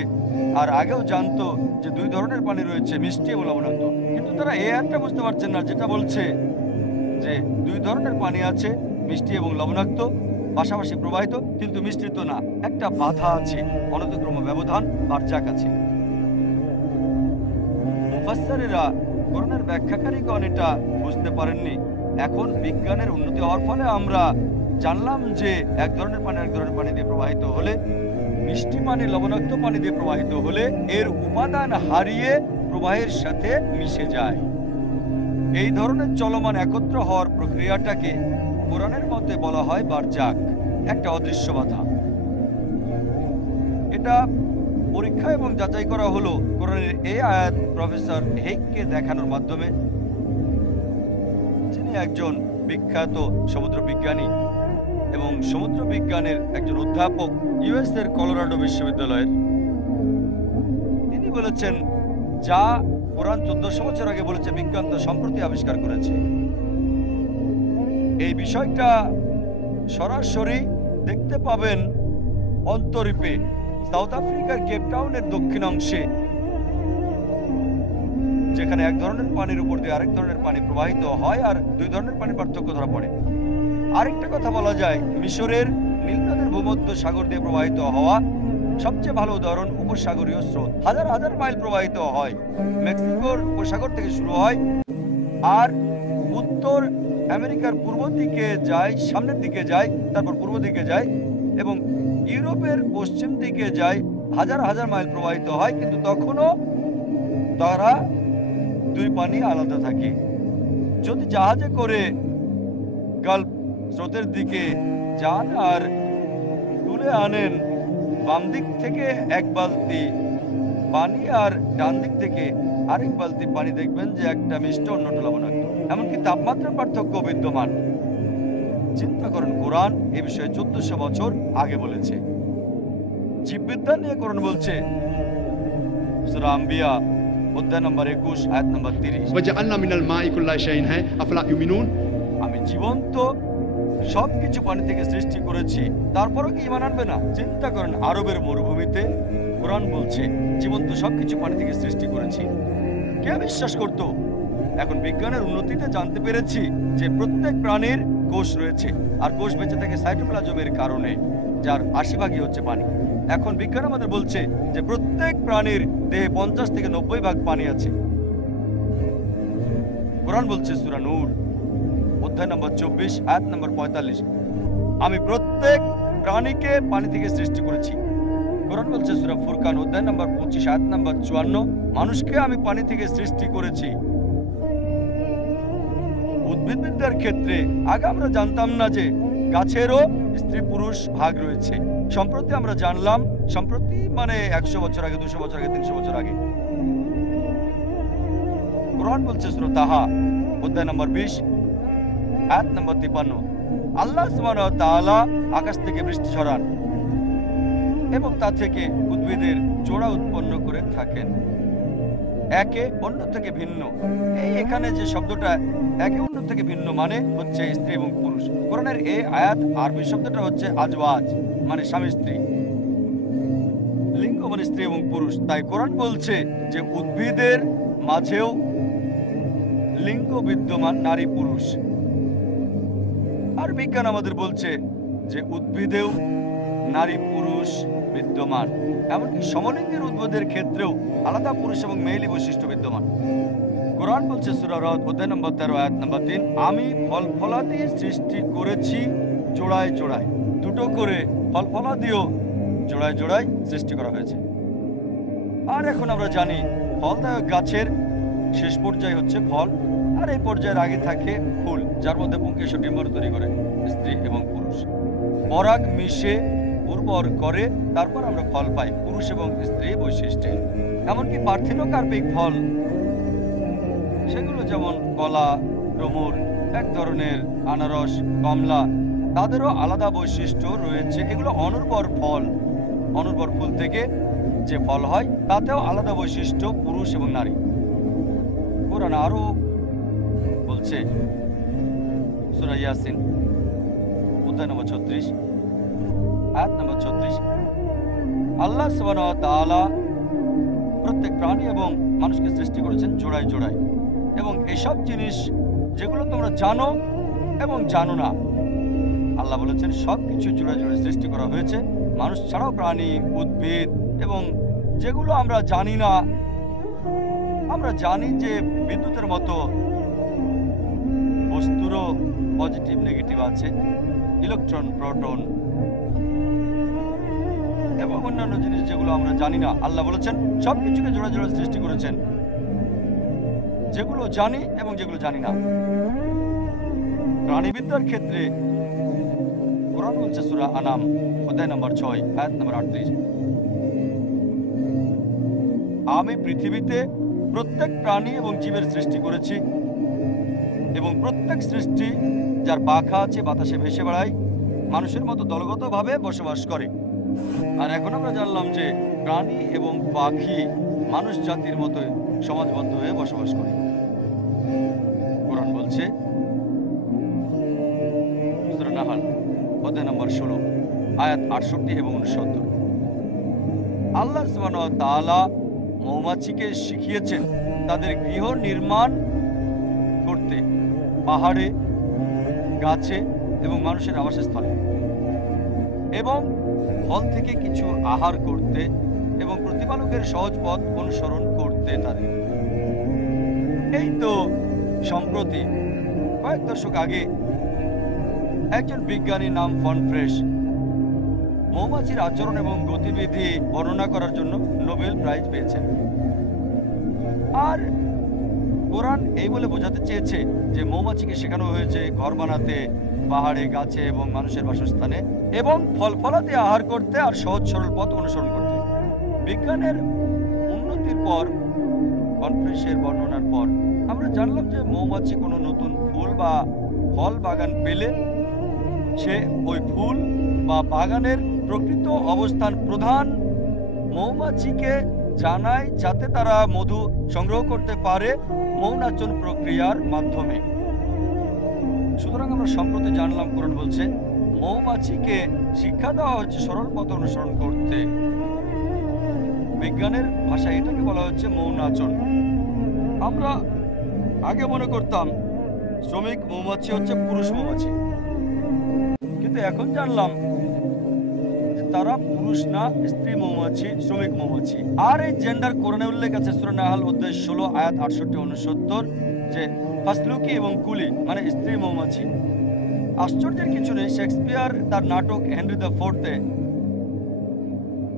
আর আগেও জানতো যে দুই ধরনের পানি রয়েছে, মিষ্টি এবং লবণাক্ত, কিন্তু তারা এই আয়াতটা বুঝতে পারছেন না, যেটা বলছে যে দুই ধরনের পানি আছে, মিষ্টি এবং লবণাক্ত পাশাপাশি প্রবাহিত, কিন্তু মিশ্রিত না। একটা বাধা আছে, অনতিক্রম ব্যবধান, বারজাক আছে। মুফাসসিররা, কোরআনের ব্যাখ্যাকারীগণ এটা বুঝতে পারেননি। এখন বিজ্ঞানের উন্নতি হওয়ার ফলে আমরা জানলাম যে এক ধরনের পানি এক ধরনের পানি দিয়ে প্রবাহিত হলে, মিষ্টি পানি লবণাক্ত পানি দিয়ে প্রবাহিত হলে এর উপাদান হারিয়ে প্রবাহের সাথে মিশে যায়। এই ধরনের চলমান একত্র হওয়ার প্রক্রিয়াটাকে কোরআনের মতে বলা হয় বারজাক, একটা অদৃশ্য বাধা। এটা পরীক্ষা এবং যাচাই করা হলো কোরআনের এই আয়াত প্রফেসর হেগকে দেখানোর মাধ্যমে, যিনি একজন বিখ্যাত সমুদ্র বিজ্ঞানী এবং সমুদ্র বিজ্ঞানের একজন অধ্যাপক ইউএস এর কলোরাডো বিশ্ববিদ্যালয়ের। তিনি বলেছেন যা কোরআন 1400 বছর আগে বলেছে, বিজ্ঞান তা সম্প্রতি আবিষ্কার করেছে। এই বিষয়টা সরাসরি দেখতে পাবেন অন্তরীপে সাউথ আফ্রিকার কেপটাউনের দক্ষিণ অংশে, যেখানে এক ধরনের পানির উপর দিয়ে আরেক ধরনের পানি প্রবাহিত হয় আর দুই ধরনের পানির পার্থক্য ধরা পড়ে। আরেকটা কথা বলা যায়, মিশরের নীল নদের ভূমধ্য সাগর দিয়ে প্রবাহিত হওয়া সবচেয়ে ভালো উদাহরণ উপসাগরীয় স্রোত। হাজার হাজার মাইল প্রবাহিত হয়, মেক্সিকোর উপসাগর থেকে শুরু হয় আর উত্তর আমেরিকার পূর্ব দিকে যায়, সামনের দিকে যায়, তারপর পূর্ব দিকে যায় এবং ইউরোপের পশ্চিম দিকে যায়। হাজার হাজার মাইল প্রবাহিত হয়, কিন্তু তখনও তারা দুই পানি আলাদা থাকে। যদি জাহাজে করে গালফ স্রোতের দিকে যান আর তুলে আনেন বাম দিক থেকে এক বালতি পানি আর ডান দিক থেকে আরেক বালতি পানি, দেখবেন যে একটা মিষ্টি অন্যটা লবণাক্ত। এমনকি তাপমাত্রার পার্থক্য বিদ্যমান। চিন্তা করেন, কোরআন এ বিষয়ে 1400 বছর আগে বলেছে। জীববিদ্যা নিয়ে কোরআন বলছে সূরা আম্বিয়া অধ্যায় নম্বর 21 আয়াত নম্বর 30, وجعلنا من الماء كل شيء حي أفلا يؤمنون। আমি জীবন্ত সবকিছু পানি থেকে সৃষ্টি করেছি, তারপরও কি ঈমান আনবে না? চিন্তা করেন, আরবের মরুভূমিতে কোরআন বলছে জীবন্ত সবকিছু পানি থেকে সৃষ্টি করেছি। কে বিশ্বাস করত? এখন বিজ্ঞানের উন্নতিতে জানতে পেরেছি যে প্রত্যেক প্রাণীর কোষ রয়েছে, আর কোষ বেঁচে থাকে সাইটোপ্লাজমের কারণে, যার 80% হচ্ছে পানি। এখন বিজ্ঞান আমাদের বলছে যে প্রত্যেক প্রাণীর দেহে 50 থেকে 90 ভাগ পানি আছে। কোরআন বলছে সূরা নূর অধ্যায় নম্বর 24 আয়াত নম্বর 45, আমি প্রত্যেক প্রাণীকে পানি থেকে সৃষ্টি করেছি। কোরআন বলছে সূরা ফুরকান অধ্যায় নম্বর 25 আয়াত নম্বর 54, মানুষকে আমি পানি থেকে সৃষ্টি করেছি। উদ্ভিদবিদ্যার ক্ষেত্রে আগে আমরা জানতাম না যে গাছেরও স্ত্রী পুরুষ ভাগ রয়েছে। সম্প্রতি আমরা জানলাম, সম্প্রতি মানে 100 বছর আগে, 200 বছর আগে, 300 বছর আগে। কোরআন বলছে সূরা তাহা অধ্যায় নম্বর 20 আয়াত নম্বর 53, আল্লাহ সুবহানাহু ওয়া তাআলা আকাশ থেকে বৃষ্টি ঝরান এবং তা থেকে উদ্ভিদের জোড়া উৎপন্ন করে থাকেন, একে অন্য থেকে ভিন্ন। এই এখানে যে শব্দটা একে অন্য থেকে ভিন্ন মানে হচ্ছে স্ত্রী এবং পুরুষ। কোরআনের এই আয়াত আরবি শব্দটা হচ্ছে আজওয়াজ, মানে স্বামী স্ত্রী, লিঙ্গ মানে স্ত্রী এবং পুরুষ। তাই কোরআন বলছে যে উদ্ভিদের মাঝেও লিঙ্গ বিদ্যমান, নারী পুরুষ। আর বিজ্ঞান আমাদের বলছে যে উদ্ভিদেও নারী পুরুষ বিদ্যমান, এমনকি সমলিঙ্গের উদ্ভিদের ক্ষেত্রেও আলাদা পুরুষ এবং মেয়েলি বৈশিষ্ট্য বিদ্যমান। কোরআন বলছে সূরা রদ অধ্যায় নম্বর 13 আয়াত নম্বর 3, আমি ফল ফলাদি সৃষ্টি করেছি জোড়ায় জোড়ায়। দুটো করে ফল ফলাদিও জোড়ায় জোড়ায় সৃষ্টি করা হয়েছে। আর এখন আমরা জানি ফলদায়ক গাছের শেষ পর্যায়ে হচ্ছে ফল, আর এই পর্যায়ের আগে থাকে ফুল, যার মধ্যে পুংকেশ ও ডিম্বাণু তৈরি করে স্ত্রী এবং পুরুষ। পরাগ মিশে উর্বর করে, তারপর আমরা ফল পাই পুরুষ এবং স্ত্রী বৈশিষ্ট্যে। এমনকি পার্থেনোকার্পিক ফল, সেগুলো যেমন কলা, ডমুর, এক ধরনের আনারস, কমলা, তাদেরও আলাদা বৈশিষ্ট্য রয়েছে। এগুলো অনুর্বর ফল, অনুর্বর ফুল থেকে যে ফল হয় তাতেও আলাদা বৈশিষ্ট্য পুরুষ এবং নারী। কোরআন আরো বলছে সূরা ইয়াসিন অধ্যায় নম্বর 36 আয়াত নম্বর 36, আল্লাহ সুবহানাহু ওয়া তাআলা প্রত্যেক প্রাণী এবং মানুষকে সৃষ্টি করেছেন জোড়ায় জোড়ায়। এবং এসব জিনিস যেগুলো তোমরা জানো এবং জানো না, আল্লাহ বলেছেন সব কিছু জুড়ে জুড়ে সৃষ্টি করা হয়েছে, মানুষ ছাড়াও প্রাণী, উদ্ভিদ এবং যেগুলো আমরা জানি না। আমরা জানি যে বিদ্যুতের মতো বস্তুরও পজিটিভ নেগেটিভ আছে, ইলেকট্রন, প্রোটন এবং অন্যান্য জিনিস যেগুলো আমরা জানি না। আল্লাহ বলেছেন সব কিছুকে জোড়া জোড়া সৃষ্টি করেছেন, যেগুলো জানি এবং যেগুলো জানি না। প্রাণীবিদ্যার ক্ষেত্রে কোরআন বলছে সূরা আনাম অধ্যায় নম্বর 6 আয়াত নম্বর 38, আমি পৃথিবীতে প্রত্যেক প্রাণী এবং জীবের সৃষ্টি করেছি এবং প্রত্যেক সৃষ্টি যার পাখা আছে বাতাসে ভেসে বেড়ায়, মানুষের মতো দলগতভাবে বসবাস করে। আর এখন আমরা জানলাম যে প্রাণী এবং পাখি মানুষ জাতির মতো সমাজবদ্ধ হয়ে বসবাস করে। কোরআন বলছে সূরা নাহল অধ্যায় নম্বর 16 আয়াত 68 এবং 69, আল্লাহ সুবহানাহু ওয়া তাআলা মৌমাছিকে শিখিয়েছেন তাদের গৃহ নির্মাণ করতে পাহাড়ে, গাছে এবং মানুষের আবাসস্থলে, এবং ফল থেকে কিছু আহার করতে এবং প্রতিপালকের সহজ পথ অনুসরণ করতে তাদের। এই তো সম্প্রতি কয়েক দশক আগে একজন বিজ্ঞানী নাম ফন ফ্রেশ মৌমাছির আচরণ এবং গতিবিধি বর্ণনা করার জন্য নোবেল প্রাইজ পেয়েছেন। আর কোরআন এই বলে বোঝাতে চেয়েছে যে মৌমাছিকে শেখানো হয়েছে ঘর বানাতে, পাহাড়ে, গাছে এবং মানুষের বাসস্থানে, এবং ফল ফলাতে আহার করতে আর সহজ সরল পথ অনুসরণ করতে। বিজ্ঞানের উন্নতির পর, কনফ্রেশের বর্ণনার পর আমরা জানলাম যে মৌমাছি কোনো নতুন ফুল বা ফল বাগান পেলে সে ওই ফুল বা বাগানের প্রকৃত অবস্থান প্রধান মৌমাছিকে জানায়, যাতে তারা মধু সংগ্রহ করতে পারে মৌনাচন প্রক্রিয়ার মাধ্যমে। সুতরাং আমরা সম্প্রতি জানলাম কোরআন বলছে মৌমাছিকে শিক্ষা দেওয়া হচ্ছে সরল পথ অনুসরণ করতে। বিজ্ঞানের ভাষায় এটাকে বলা হচ্ছে মৌনাচন। আমরা আগে মনে করতাম শ্রমিক মৌমাছি হচ্ছে পুরুষ মৌমাছি, কিন্তু এখন জানলাম তারা পুরুষ না, স্ত্রী মৌমাছি, শ্রমিক মৌমাছি। আর এই জেন্ডার কোরআনে উল্লেখ আছে সূরা নাহল অধ্যায় 16 আয়াত 68-69 যে ফাসলুকি এবং কুলি মানে স্ত্রী মৌমাছি। আশ্চর্যের কিছু নেই, শেক্সপিয়ার তার নাটক হেনরি দ্য ফোর্থে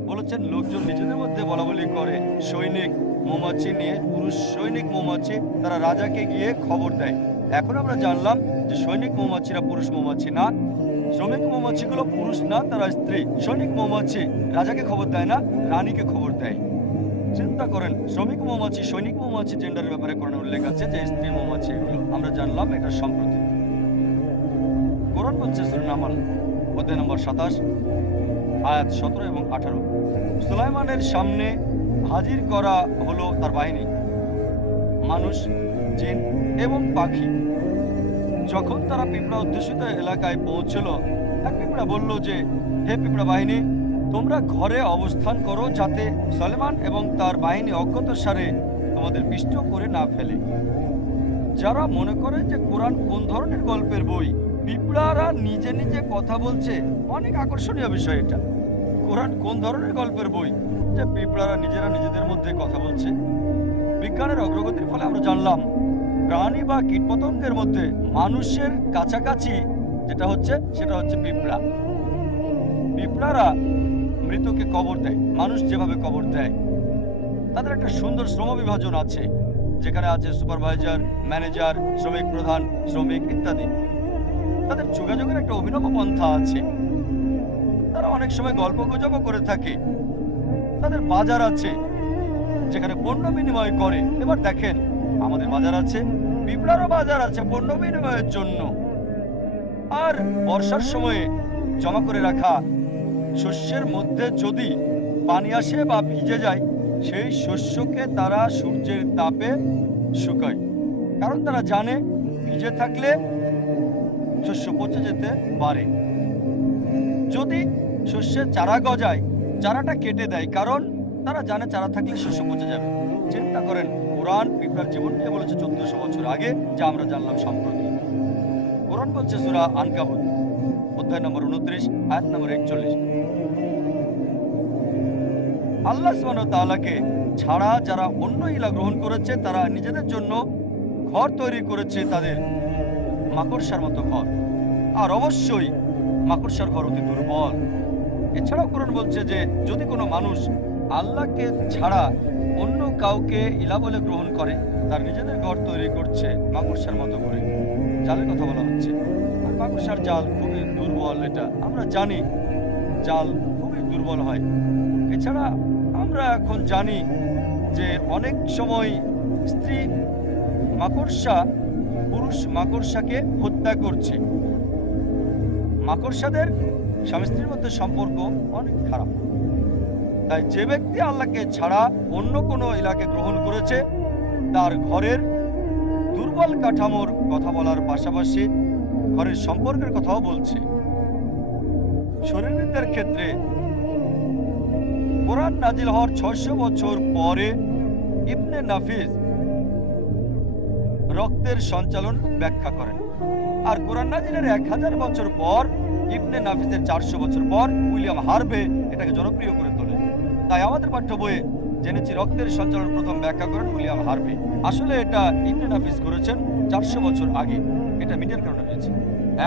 বলেছেন লোকজন নিজেদের মধ্যে বলাবলি করে সৈনিক মৌমাছি নিয়ে। পুরুষ সৈনিক মৌমাছি তারা রাজাকে গিয়ে খবর দেয়। এখন আমরা জানলাম যে সৈনিক মৌমাছিরা পুরুষ মৌমাছি না, শ্রমিক মৌমাছিগুলো পুরুষ না, তারা স্ত্রী। সৈনিক মৌমাছি রাজাকে খবর দেয় না, রানীকে খবর দেয়। চিন্তা করেন, শ্রমিক মৌমাছি, সৈনিক মৌমাছি জেন্ডারের ব্যাপারে কোরআনে উল্লেখ আছে যে স্ত্রী মৌমাছি এগুলো। আমরা জানলাম এটা সম্প্রতি। কোরআন বলছে সূরা নাহল অধ্যায় নম্বর 27 আয়াত 17 এবং 18, সুলাইমানের সামনে হাজির করা হলো তার বাহিনী, মানুষ, জিন এবং পাখি। যখন তারা পিঁপড়া অধ্যুষিত এলাকায় পৌঁছল, এক পিঁপড়া বলল যে হে পিঁপড়া বাহিনী, তোমরা ঘরে অবস্থান করো যাতে সুলাইমান এবং তার বাহিনী অজ্ঞাতসারে তোমাদের পিষ্ট করে না ফেলে। যারা মনে করে যে কোরআন কোন ধরনের গল্পের বই, পিঁপড়ারা নিজে নিজে কথা বলছে, অনেক আকর্ষণীয় বিষয় এটা। কোরআন কোন ধরনের গল্পের বই যে পিঁপড়ারা নিজেরা নিজেদের মধ্যে কথা বলছে? বিজ্ঞানের অগ্রগতির ফলে আমরা জানলাম প্রাণী বা কীটপতঙ্গের মধ্যে মানুষের কাছাকাছি যেটা হচ্ছে সেটা হচ্ছে পিঁপড়া। পিঁপড়ারা মৃতকে কবর দেয়, মানুষ যেভাবে কবর দেয়। তাদের একটা সুন্দর শ্রম বিভাজন আছে, যেখানে আছে সুপারভাইজার, ম্যানেজার, শ্রমিক প্রধান, শ্রমিক ইত্যাদি। তাদের যোগাযোগের একটা অভিনব পন্থা আছে। তারা অনেক সময় গল্প গুজবও করে থাকে। তাদের বাজার আছে যেখানে পণ্য বিনিময় করে। এবার দেখেন, আমাদের বাজার আছে, পিঁপড়ারও বাজার আছে পণ্য বিনিময়ের জন্য। আর বর্ষার সময়ে জমা করে রাখা শস্যের মধ্যে যদি পানি আসে বা ভিজে যায়, সেই শস্যকে তারা সূর্যের তাপে শুকায়, কারণ তারা জানে ভিজে থাকলে শস্য পচে যেতে পারে। যদি শস্যের চারা গজায়, চারাটা কেটে দেয়, কারণ তারা জানে চারা থাকলে শস্য পচে যাবে। চিন্তা করেন, কোরআন পিঁপড়ার জীবন নিয়ে বলেছে 1400 বছর আগে, যা আমরা জানলাম সম্প্রতি। কোরআন বলছে সূরা আনকাবুত অধ্যায় নম্বর 29 আয়াত নম্বর 41। আল্লাহ সুবহানাহু ওয়া তাআলাকে ছাড়া যারা অন্য ইলাহ গ্রহণ করেছে তারা নিজেদের জন্য ঘর তৈরি করেছে, তাদের মাকড়সার মতো ঘর। আর অবশ্যই মাকড়সার ঘর অতি দুর্বল। এছাড়াও কোরআন বলছে যে যদি কোনো মানুষ আল্লাহকে ছাড়া অন্য কাউকে ইলাহ বলে গ্রহণ করে, তার নিজেদের ঘর তৈরি করছে মাকড়সার মতো করে। জালের কথা বলা হচ্ছে, আর মাকড়সার জাল খুবই দুর্বল, এটা আমরা জানি, জাল খুবই দুর্বল হয়। এছাড়া আমরা এখন জানি যে অনেক সময় স্ত্রী মাকড়সা পুরুষ মাকড়সাকে হত্যা করছে। মাকড়সাদের স্বামী স্ত্রীর মধ্যে সম্পর্ক অনেক খারাপ। তাই যে ব্যক্তি আল্লাহকে ছাড়া অন্য কোনো ইলাহকে গ্রহণ করেছে, তার ঘরের দুর্বল কাঠামোর কথা বলার পাশাপাশি ঘরের সম্পর্কের কথাও বলছে। শরীরবিদ্যার ক্ষেত্রে কোরআন নাজিল হওয়ার 600 বছর পরে ইবনে নাফিস রক্তের সঞ্চালন ব্যাখ্যা করেন। আর কোরআন নাজিলের 1000 বছর পর ইবনে নাফিসের 400 বছর পর উইলিয়াম হার্ভে এটাকে জনপ্রিয় করে তোলে। তাই আমাদের পাঠ্য বইয়ে জেনেছি রক্তের সঞ্চালন প্রথম ব্যাখ্যা করেন উইলিয়াম হার্ভে। আসলে এটা ইবনে নাফিস করেছেন 400 বছর আগে। এটা মিডিয়ার কারণে হয়েছে।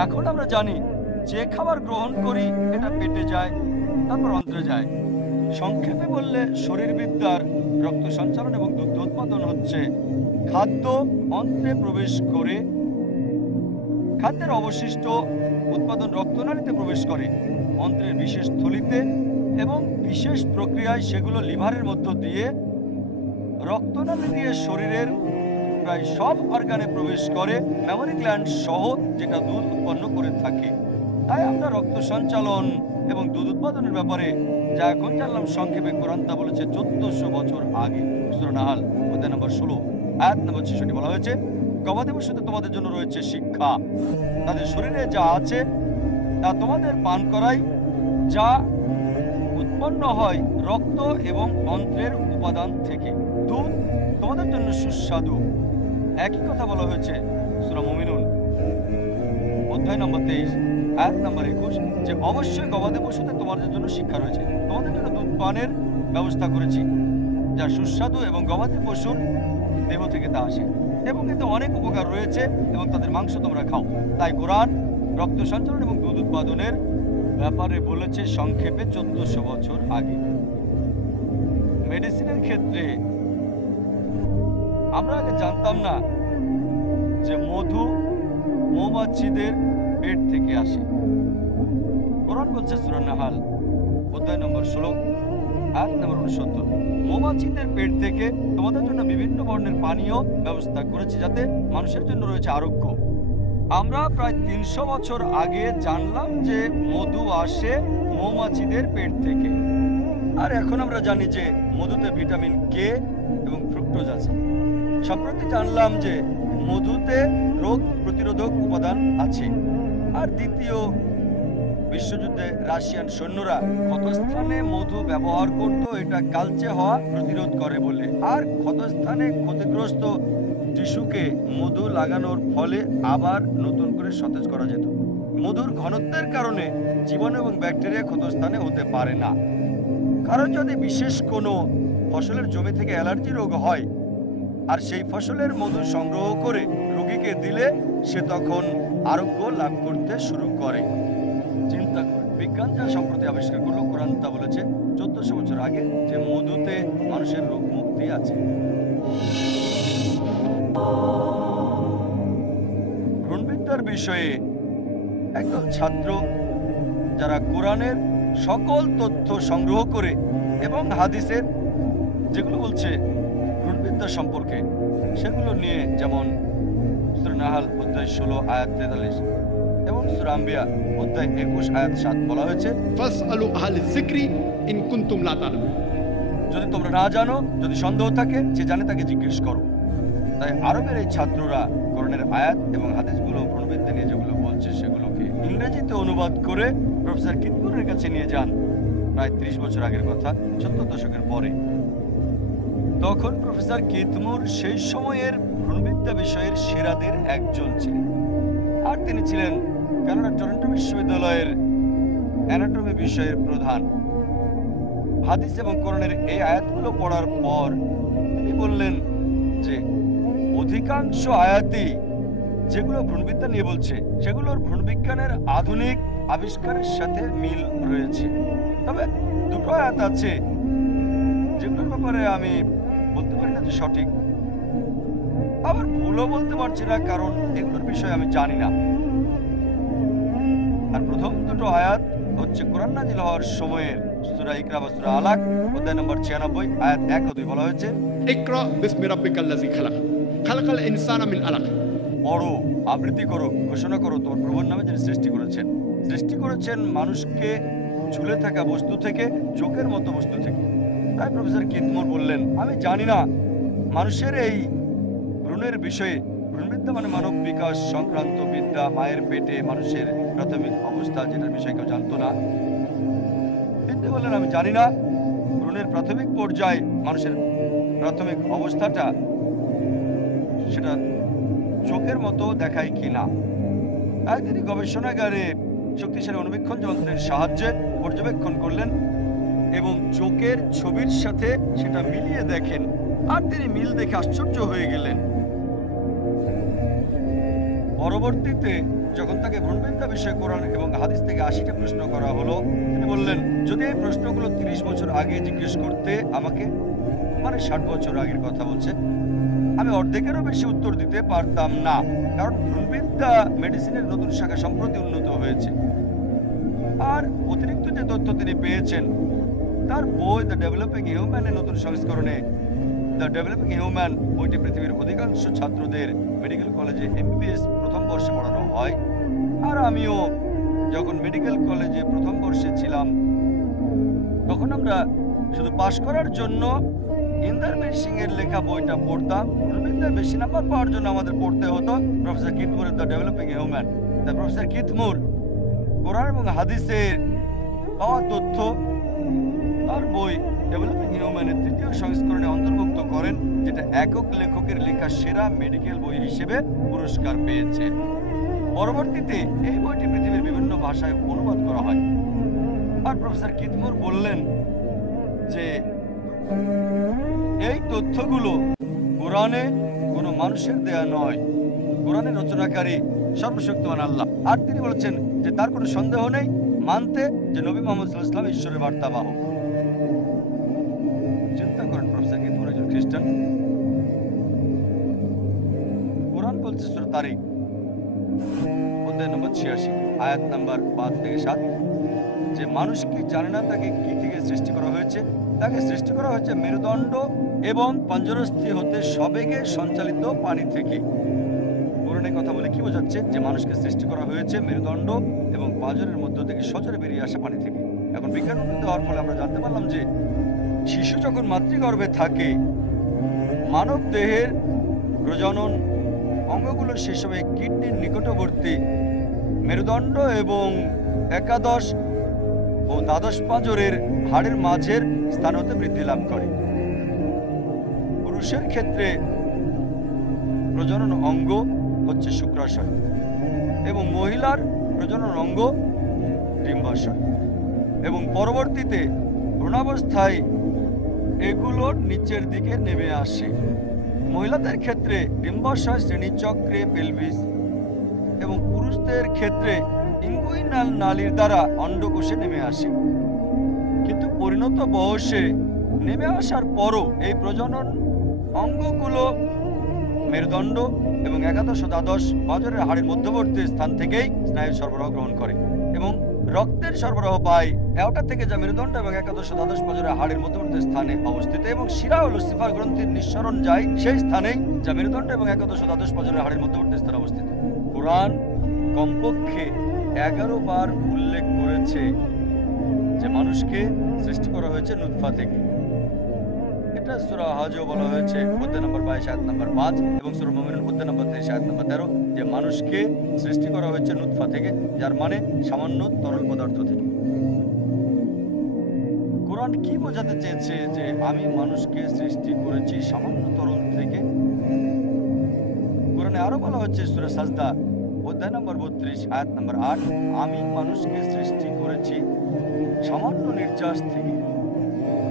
এখন আমরা জানি যে খাবার গ্রহণ করি এটা পেটে যায়, তারপর অন্ত্রে যায়। সংক্ষেপে বললে শরীরবিদ্যার রক্ত সঞ্চালন এবং দুগ্ধ উৎপাদন হচ্ছে খাদ্য অন্ত্রে প্রবেশ করে, খাদ্যের অবশিষ্ট উৎপাদন রক্তনালীতে প্রবেশ করে, অন্ত্রের বিশেষ থলিতে, এবং বিশেষ প্রক্রিয়ায় সেগুলো লিভারের মধ্য দিয়ে রক্তনালী দিয়ে শরীরের প্রায় সব অর্গানে প্রবেশ করে, মেমরি গ্ল্যান্ড সহ, যেটা দুধ উৎপন্ন করে থাকে। তাই আমরা রক্ত সঞ্চালন এবং দুধ উৎপাদনের ব্যাপারে যা এখন জানলাম সংক্ষেপে কোরআন তা বলেছে 1400 বছর আগে। সূরা নাহাল অধ্যায় নম্বর 16 আয়াত নম্বর 66 বলা হয়েছে, গবাদি পশুতে তোমাদের জন্য রয়েছে শিক্ষা, তাদের শরীরে যা আছে তা তোমাদের পান করাই, যা উৎপন্ন হয় রক্ত এবং অন্ত্রের উপাদান থেকে। দুধ তোমাদের জন্য সুস্বাদু। একই কথা বলা হয়েছে সূরা মুমিনুন অধ্যায় নম্বর 23 আয়াত নম্বর 21, যে অবশ্যই গবাদি পশুতে তোমাদের জন্য শিক্ষা রয়েছে, তোমাদের জন্য দুধ পানের ব্যবস্থা করেছি যা সুস্বাদু, এবং গবাদি পশুর দেহ থেকে তা আসে, এবং এতে অনেক উপকার রয়েছে, এবং তাদের মাংস তোমরা খাও। তাই কোরআন রক্ত সঞ্চালন এবং দুধ উৎপাদনের ব্যাপারে বলেছে সংক্ষেপে 1400 বছর আগে। মেডিসিনের ক্ষেত্রে আমরা আগে জানতাম না যে মধু মৌমাছিদের পেট থেকে আসে। কোরআন বলছে সূরা নাহাল অধ্যায় নম্বর 16 আয়াত নম্বর 69, মৌমাছিদের পেট থেকে তোমাদের জন্য বিভিন্ন বর্ণের পানীয় ব্যবস্থা করেছি, যাতে মানুষের জন্য রয়েছে আরোগ্য। আমরা প্রায় 300 বছর আগে জানলাম যে মধু আসে মৌমাছিদের পেট থেকে। আর এখন আমরা জানি যে মধুতে ভিটামিন কে এবং ফ্রুক্টোজ আছে। সম্প্রতি জানলাম যে মধুতে রোগ প্রতিরোধক উপাদান আছে। আর দ্বিতীয় বিশ্বযুদ্ধে রাশিয়ান সৈন্যরা ক্ষতস্থানে মধু ব্যবহার করত, এটা কালচে হওয়া প্রতিরোধ করে বলে। আর ক্ষতস্থানে ক্ষতিগ্রস্ত টিস্যুকে মধু লাগানোর ফলে আবার নতুন করে সতেজ করা যেত। মধুর ঘনত্বের কারণে জীবাণু এবং ব্যাকটেরিয়া ক্ষতস্থানে হতে পারে না। কারণ যদি বিশেষ কোনো ফসলের জমি থেকে অ্যালার্জি রোগ হয় আর সেই ফসলের মধু সংগ্রহ করে রোগীকে দিলে সে তখন আরোগ্য লাভ করতে শুরু করে। চিন্তা করে বিজ্ঞান যা সম্প্রতি আবিষ্কার করলো, কোরআন তা বলেছে 1400 বছর আগে যে মধুতে মানুষের রোগ মুক্তি আছে। ভ্রূণবিদ্যার বিষয়ে একদল ছাত্র যারা কোরআনের সকল তথ্য সংগ্রহ করে এবং হাদিসের যেগুলো বলছে ভ্রূণবিদ্যা সম্পর্কে সেগুলো নিয়ে, যেমন সূরা নাহাল অধ্যায় 16 আয়াত 43 এবং সূরা আম্বিয়া অধ্যায় 21 আয়াত 7 বলা হয়েছে, ফাসআলু আহল যিকরি ইন কুনতুম লা তা'লামুন। যদি তোমরা না জানো, যদি সন্দেহ থাকে, যে জানে তাকে জিজ্ঞেস করো। তাই আরবের এই ছাত্ররা কোরআনের আয়াত এবং হাদিসগুলো ভ্রূণবিদ্যা নিয়ে যেগুলো বলছে সেগুলোকে ইংরেজিতে অনুবাদ করে প্রফেসর কিতমুরের কাছে নিয়ে যান। প্রায় 30 বছর আগের কথা, 70 দশকের পরে। তখন প্রফেসর কিতমুর সেই সময়ের ভ্রূণবিদ্যা বিষয়ের সেরাদের একজন ছিলেন। আর তিনি ছিলেন কানাডার টরন্টো বিশ্ববিদ্যালয়ের অ্যানাটমি বিষয়ের প্রধান। হাদিস এবং কোরআনের এই আয়াতগুলো পড়ার পর তিনি বললেন যে অধিকাংশ আয়াতই যেগুলো ভ্রূণবিদ্যা নিয়ে বলছে সেগুলোর ভ্রূণবিজ্ঞানের আধুনিক আবিষ্কারের সাথে মিল রয়েছে। তবে দুটো আয়াত আছে যেগুলোর ব্যাপারে আমি বলতে পারি না যে সঠিক, আবার ভুলও বলতে পারছি না, কারণ এগুলোর বিষয়ে আমি জানি না। আর প্রথম দুটো আয়াত হচ্ছে কোরআন নাজিল হওয়ার সময়ের সূরা ইকরা বা সূরা আলাক অধ্যায় নম্বর 96 আয়াত 1 ও 2 বলা হয়েছে, इकरा बिस्मि रब्बिकल्लज़ी खलक खलकल इंसाना मिन अलक। পড়ো, আবৃত্তি করো, ঘোষণা করো তোমার প্রভুর নামে যিনি সৃষ্টি করেছেন মানুষকে ঝুলে থাকা বস্তু থেকে, চোখের মতো বস্তু থেকে। তাই প্রফেসর কিথমোর বললেন, আমি জানি না মানুষের এই ভ্রূণের বিষয়ে, ভ্রূণবিদ্যা মানে মানব বিকাশ সংক্রান্ত বিদ্যা, মায়ের পেটে মানুষের প্রাথমিক অবস্থা, যেটার বিষয়ে কেউ জানতো না। তিনি বললেন, আমি জানি না ভ্রূণের প্রাথমিক পর্যায়ে মানুষের প্রাথমিক অবস্থাটা সেটা চোখের মতো দেখায় কিনা। তাই তিনি গবেষণাগারে শক্তিশালী অনুবীক্ষণ যন্ত্রের সাহায্যে পর্যবেক্ষণ করলেন এবং চোখের ছবির সাথে সেটা মিলিয়ে দেখেন, আর তিনি মিল দেখে আশ্চর্য হয়ে গেলেন। পরবর্তীতে যখন তাকে ভ্রূণবিদ্যা বিষয়ে কোরআন এবং হাদিস থেকে 80টা প্রশ্ন করা হলো, তিনি বললেন, যদি এই প্রশ্নগুলো 30 বছর আগে জিজ্ঞেস করতে আমাকে, মানে 60 বছর আগের কথা বলছে, আমি অর্ধেকেরও বেশি উত্তর দিতে পারতাম না, কারণ ভ্রূণবিদ্যা মেডিসিনের নতুন শাখা সম্প্রতি উন্নত হয়েছে। আর অতিরিক্ত যে তথ্য তিনি পেয়েছেন তার বই দ্য ডেভেলপিং হিউম্যানের নতুন সংস্করণে, দ্য ডেভেলপিং হিউম্যান বইটি পৃথিবীর অধিকাংশ ছাত্রদের মেডিকেল কলেজে MBBS প্রথম বর্ষে পড়ানো হয়। আর আমিও যখন মেডিকেল কলেজে প্রথম বর্ষে ছিলাম তখন আমরা শুধু পাশ করার জন্য ইন্দারবীর সিং এর লেখা বইটা পড়তাম। ভ্রূণবিদ্যায় বেশি নাম্বার পাওয়ার জন্য আমাদের পড়তে হতো প্রফেসর কিথমুরের দ্য ডেভেলপিং হিউম্যান। তাই প্রফেসর কিথমুর কোরআন এবং হাদিসের পাওয়া তথ্য তার বই ডেভেলপিং হিউম্যানের 3য় সংস্করণে অন্তর্ভুক্ত করেন, যেটা একক লেখকের লেখা সেরা মেডিকেল বই হিসেবে পুরস্কার পেয়েছে। পরবর্তীতে এই বইটি পৃথিবীর বিভিন্ন ভাষায় অনুবাদ করা হয়। আর প্রফেসর কিথমুর বললেন যে এই তথ্যগুলো কোরআনে কোনো মানুষের দেয়া নয়, কোরআনের রচনাকারী সর্বশক্তিমান আল্লাহ। আর তিনি বলেছেন যে তার কোনো সন্দেহ নেই মানতে যে নবী মুহাম্মদ সাল্লাল্লাহু আলাইহি ওয়াসাল্লাম ঈশ্বরের বার্তাবাহক। চিন্তা করেন, প্রফেসর কিথমুর একজন খ্রিস্টান। কোরআন বলছে সূরা তারিক অধ্যায় নম্বর 86 আয়াত নাম্বার 5 থেকে 7 যে মানুষ কি জানে না তাকে কি থেকে সৃষ্টি করা হয়েছে? তাকে সৃষ্টি করা হয়েছে মেরুদণ্ড এবং পাঞ্জরস্থি হতে সবেগে সঞ্চালিত পানি থেকে। কোরআনে কথা বলে কি বোঝাচ্ছে? যে মানুষকে সৃষ্টি করা হয়েছে মেরুদণ্ড এবং পাঁজরের মধ্য থেকে সজরে বেরিয়ে আসা পানি থেকে। এখন বিজ্ঞান উন্নত হওয়ার ফলে আমরা জানতে পারলাম যে শিশু যখন মাতৃগর্ভে থাকে মানব দেহের প্রজনন অঙ্গগুলো সেসবে কিডনির নিকটবর্তী মেরুদণ্ড এবং একাদশ ও দ্বাদশ পাঁজরের হাড়ের মাঝের স্থান হতে বৃদ্ধি লাভ করে। পুরুষের ক্ষেত্রে প্রজনন অঙ্গ হচ্ছে শুক্রাশয় এবং মহিলার প্রজনন অঙ্গ ডিম্বাশয়, এবং পরবর্তীতে ভ্রূণাবস্থায় এগুলোর নিচের দিকে নেমে আসে। মহিলাদের ক্ষেত্রে ডিম্বাশয় শ্রেণীচক্রে পেলভিস এবং পুরুষদের ক্ষেত্রে ইঙ্গুইনাল নালীর দ্বারা অন্ডকোষে নেমে আসে। কিন্তু পরিণত বয়সে নেমে আসার পরও এই প্রজনন অঙ্গগুলো মেরুদণ্ড এবং একাদশ ও দ্বাদশ পাঁজরের হাড়ের মধ্যবর্তী স্থান থেকেই স্নায়ুর সরবরাহ গ্রহণ করে এবং রক্তের সরবরাহ পায় এওটা থেকে, যা মেরুদণ্ড এবং একাদশ ও দ্বাদশ পাঁজরের হাড়ের মধ্যবর্তী স্থানে অবস্থিত, এবং শিরা ও লুসিফার গ্রন্থির নিঃসরণ যায় সেই স্থানেই, যা মেরুদণ্ড এবং একাদশ ও দ্বাদশ পাঁজরের হাড়ের মধ্যবর্তী স্থানে অবস্থিত। কোরআন কমপক্ষে 11 বার উল্লেখ করেছে যে মানুষকে সৃষ্টি করা হয়েছে নুতফা থেকে। এটা সূরা হজও বলা হয়েছে অধ্যায় নম্বর 22 আয়াত নম্বর 5 এবং সূরা মুমিনুন অধ্যায় নম্বর 23 আয়াত নম্বর 13 যে মানুষকে সৃষ্টি করা হয়েছে নুতফা থেকে, যার মানে সামান্য তরল পদার্থ থেকে। কোরআন কি বোঝাতে চেয়েছে যে আমি মানুষকে সৃষ্টি করেছি সামান্য তরল থেকে? কোরআনে আরো বলা হচ্ছে সূরা সাজদা অধ্যায় নম্বর 32 আয়াত নম্বর 8, আমি মানুষকে সৃষ্টি করেছি সামান্য নির্যাস থেকে,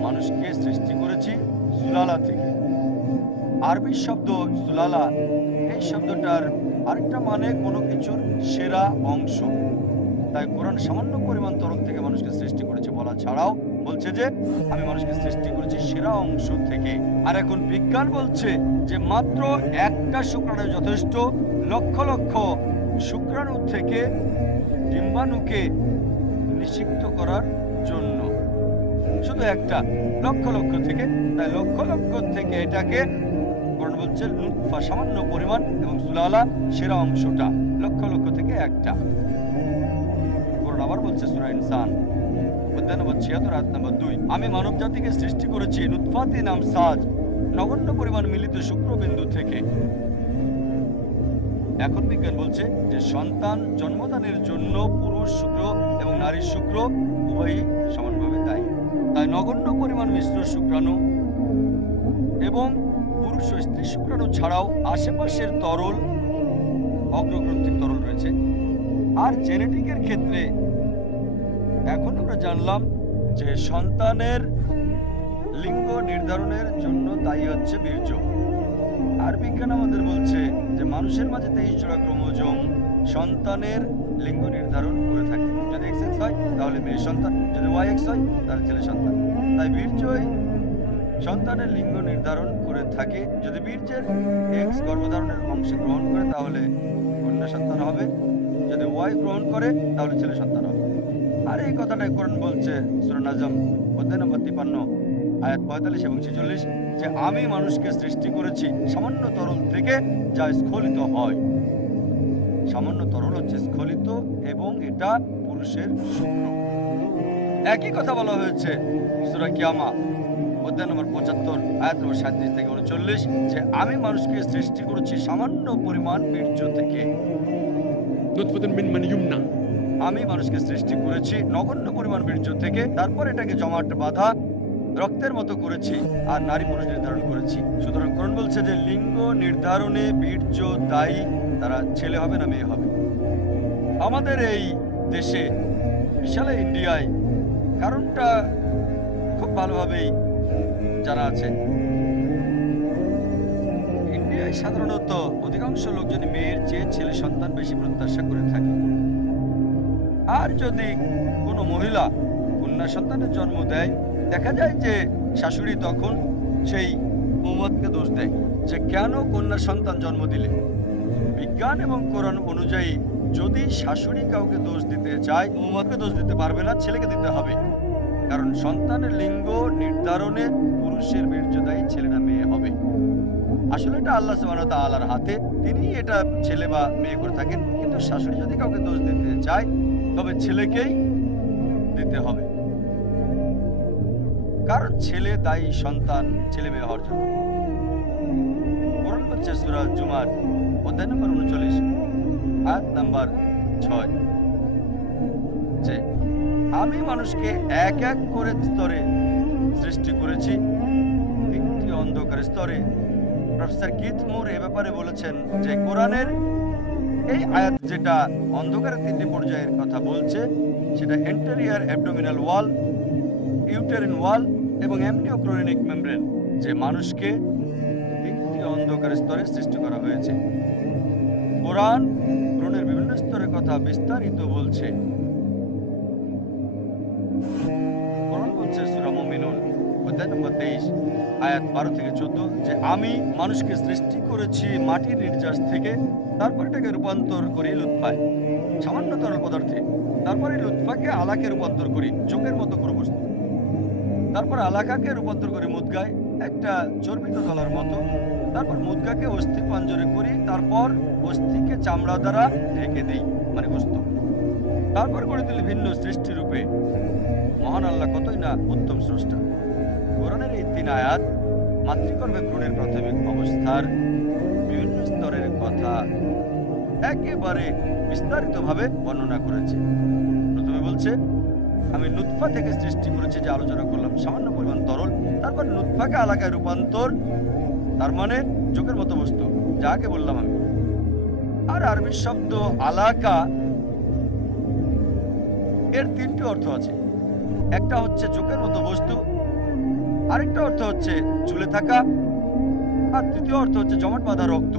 মানুষকে সৃষ্টি করেছি সুলালা থেকে। আরবি শব্দ সুলালা, এই শব্দটার আরেকটা মানে কোনো কিছুর সেরা অংশ। তাই কোরআন সামান্য পরিমাণ তরল থেকে মানুষকে সৃষ্টি করেছে বলা ছাড়াও বলছে যে আমি মানুষকে সৃষ্টি করেছি সেরা অংশ থেকে। আর এখন বিজ্ঞান বলছে যে মাত্র একটা শুক্রাণু যথেষ্ট লক্ষ লক্ষ শুক্রাণু থেকে ডিম্বাণুকে নিষিক্ত করার জন্য। শুধু একটা, লক্ষ লক্ষ থেকে। তাই লক্ষ লক্ষ থেকে এটাকে কোরআন বলছে নুতফা সামান্য পরিমাণ, এবং সুলালা সেরা অংশটা লক্ষ লক্ষ থেকে একটা। কোরআন আবার বলছে সূরা ইনসান অধ্যায় নম্বর 76 আয়াত নম্বর 2, আমি মানব জাতিকে সৃষ্টি করেছি নুতফাতি নাম সাজ, নগণ্য পরিমাণ মিলিত শুক্রবিন্দু থেকে। এখন বিজ্ঞান বলছে যে সন্তান জন্মদানের জন্য পুরুষ শুক্র এবং নারীর শুক্র উভয়ই সমানভাবে দায়ী। তাই নগণ্য পরিমাণ মিশ্র শুক্রাণু এবং পুরুষ ও স্ত্রী শুক্রাণু ছাড়াও আশেপাশের তরল, অগ্রগ্রন্থিক তরল রয়েছে। আর জেনেটিকের ক্ষেত্রে এখন আমরা জানলাম যে সন্তানের লিঙ্গ নির্ধারণের জন্য দায়ী হচ্ছে বীর্য। আর বিজ্ঞান আমাদের বলছে যে মানুষের মাঝে 23 জোড়া ক্রোমোজোম সন্তানের লিঙ্গ নির্ধারণ করে থাকে। যদি XX হয় তাহলে মেয়ে সন্তান, যদি YX হয় তাহলে ছেলে সন্তান। তাই বীর্যই সন্তানের লিঙ্গ নির্ধারণ করে থাকে। যদি বীর্যের X গর্ভধারণের অংশ গ্রহণ করে তাহলে কন্যা সন্তান হবে, যদি Y গ্রহণ করে তাহলে ছেলে সন্তান হবে। আর এই কথাটাই কোরআন বলছে সূরা নাজম অধ্যায় নম্বর 53 আয়াত 45 এবং 46, যে আমি মানুষকে সৃষ্টি করেছি সামান্য তরল থেকে যা স্খলিত হয়। সামান্য তরল হচ্ছে স্খলিত এবং এটা পুরুষের শুক্র। একই কথা বলা হয়েছে সূরা কিয়ামা অধ্যায় নম্বর 75 আয়াত নম্বর 37 থেকে 39, যে আমি মানুষকে সৃষ্টি করেছি সামান্য পরিমাণ বীর্য থেকে। নুতফাতুন মিন মানি ইউমনা, আমি মানুষকে সৃষ্টি করেছি নগণ্য পরিমাণ বীর্য থেকে, তারপর এটাকে জমাট বাঁধা রক্তের মতো করেছি আর নারী পুরুষ নির্ধারণ করেছি। সুতরাং কোরআন বলছে যে লিঙ্গ নির্ধারণে বীর্য দায়ী, তারা ছেলে হবে না মেয়ে হবে। আমাদের এই দেশে, বিশাল ইন্ডিয়ায়, কারণটা খুব ভালোভাবেই জানা আছে। ইন্ডিয়ায় সাধারণত অধিকাংশ লোকজন মেয়ের চেয়ে ছেলে সন্তান বেশি প্রত্যাশা করে থাকে। আর যদি কোনো মহিলা কন্যা সন্তানের জন্ম দেয়, দেখা যায় যে শাশুড়ি তখন সেই উম্মতকে দোষ দেয় যে কেন কন্যা সন্তান জন্ম দিলে। বিজ্ঞান এবং কোরআন অনুযায়ী যদি শাশুড়ি কাউকে দোষ দিতে চায়, উম্মতকে দোষ দিতে পারবে না, ছেলেকে দিতে হবে। কারণ সন্তানের লিঙ্গ নির্ধারণে পুরুষের বীর্য দায়ী, ছেলে না মেয়ে হবে। আসলে এটা আল্লাহ সুবহানাহু ওয়া তাআলার হাতে, তিনি এটা ছেলে বা মেয়ে করে থাকেন। কিন্তু শাশুড়ি যদি কাউকে দোষ দিতে চায় তবে ছেলেকেই দিতে হবে, কারণ ছেলে দায়ী সন্তান ছেলে মেয়ে হওয়ার জন্য। কোরআন বলছে সূরা জুমার অধ্যায় নম্বর 39 আয়াত নাম্বার 6, যে আমি মানুষকে এক এক করে স্তরে সৃষ্টি করেছি, 3টি অন্ধকার স্তরে। প্রফেসর কিথ মুর এ ব্যাপারে বলেছেন যে কোরআনের এই আয়াত যেটা অন্ধকারের 3টি পর্যায়ের কথা বলছে, সেটা এন্টেরিয়ার অ্যাবডোমিনাল ওয়াল, ইউটেরিন ওয়াল এবং অ্যামনিওক্লোরিনিক মেমব্রেন, যে মানুষকে 3টি অন্ধকার স্তরে সৃষ্টি করা হয়েছে। কোরআন ভ্রূণের বিভিন্ন স্তরের কথা বিস্তারিত বলছে। কোরআন বলছে সূরা মুমিনুন অধ্যায় নম্বর 23 আয়াত 12 থেকে 14, যে আমি মানুষকে সৃষ্টি করেছি মাটির নির্যাস থেকে, তারপর এটাকে রূপান্তর করি লুৎফায়, সামান্য তরল পদার্থে। তারপরে লুৎফাকে আলাকে রূপান্তর করি চোখের মতো কোনো বস্তু। তারপর আলাকাকে রূপান্তর করি মুদগায়, একটা চর্বিত দলার মতো। তারপর মুদগাকে অস্থি পাঞ্জরে করি, তারপর অস্থিকে চামড়া দ্বারা ঢেকে দিই, মানে গোস্ত। তারপর গড়ে তুলি ভিন্ন সৃষ্টি রূপে। মহান আল্লাহ কতই না উত্তম স্রষ্টা। কোরআনের এই 3 আয়াত মাতৃগর্ভে ভ্রূণের প্রাথমিক অবস্থার বিভিন্ন স্তরের কথা একেবারে বিস্তারিতভাবে বর্ণনা করেছে। প্রথমে বলছে আমি নুতফা থেকে সৃষ্টি করেছি, যে আলোচনা করলাম, সামান্য পরিমাণ তরল। তারপর নুতফাকে আলাকায় রূপান্তর, তার মানে চোখের মতো বস্তু, যাকে বললাম আমি। আর আরবি শব্দ আলাকা এর তিনটি অর্থ আছে। একটা হচ্ছে চোখের মতো বস্তু, আরেকটা অর্থ হচ্ছে ঝুলে থাকা, আর তৃতীয় অর্থ হচ্ছে জমাট বাঁধা রক্ত।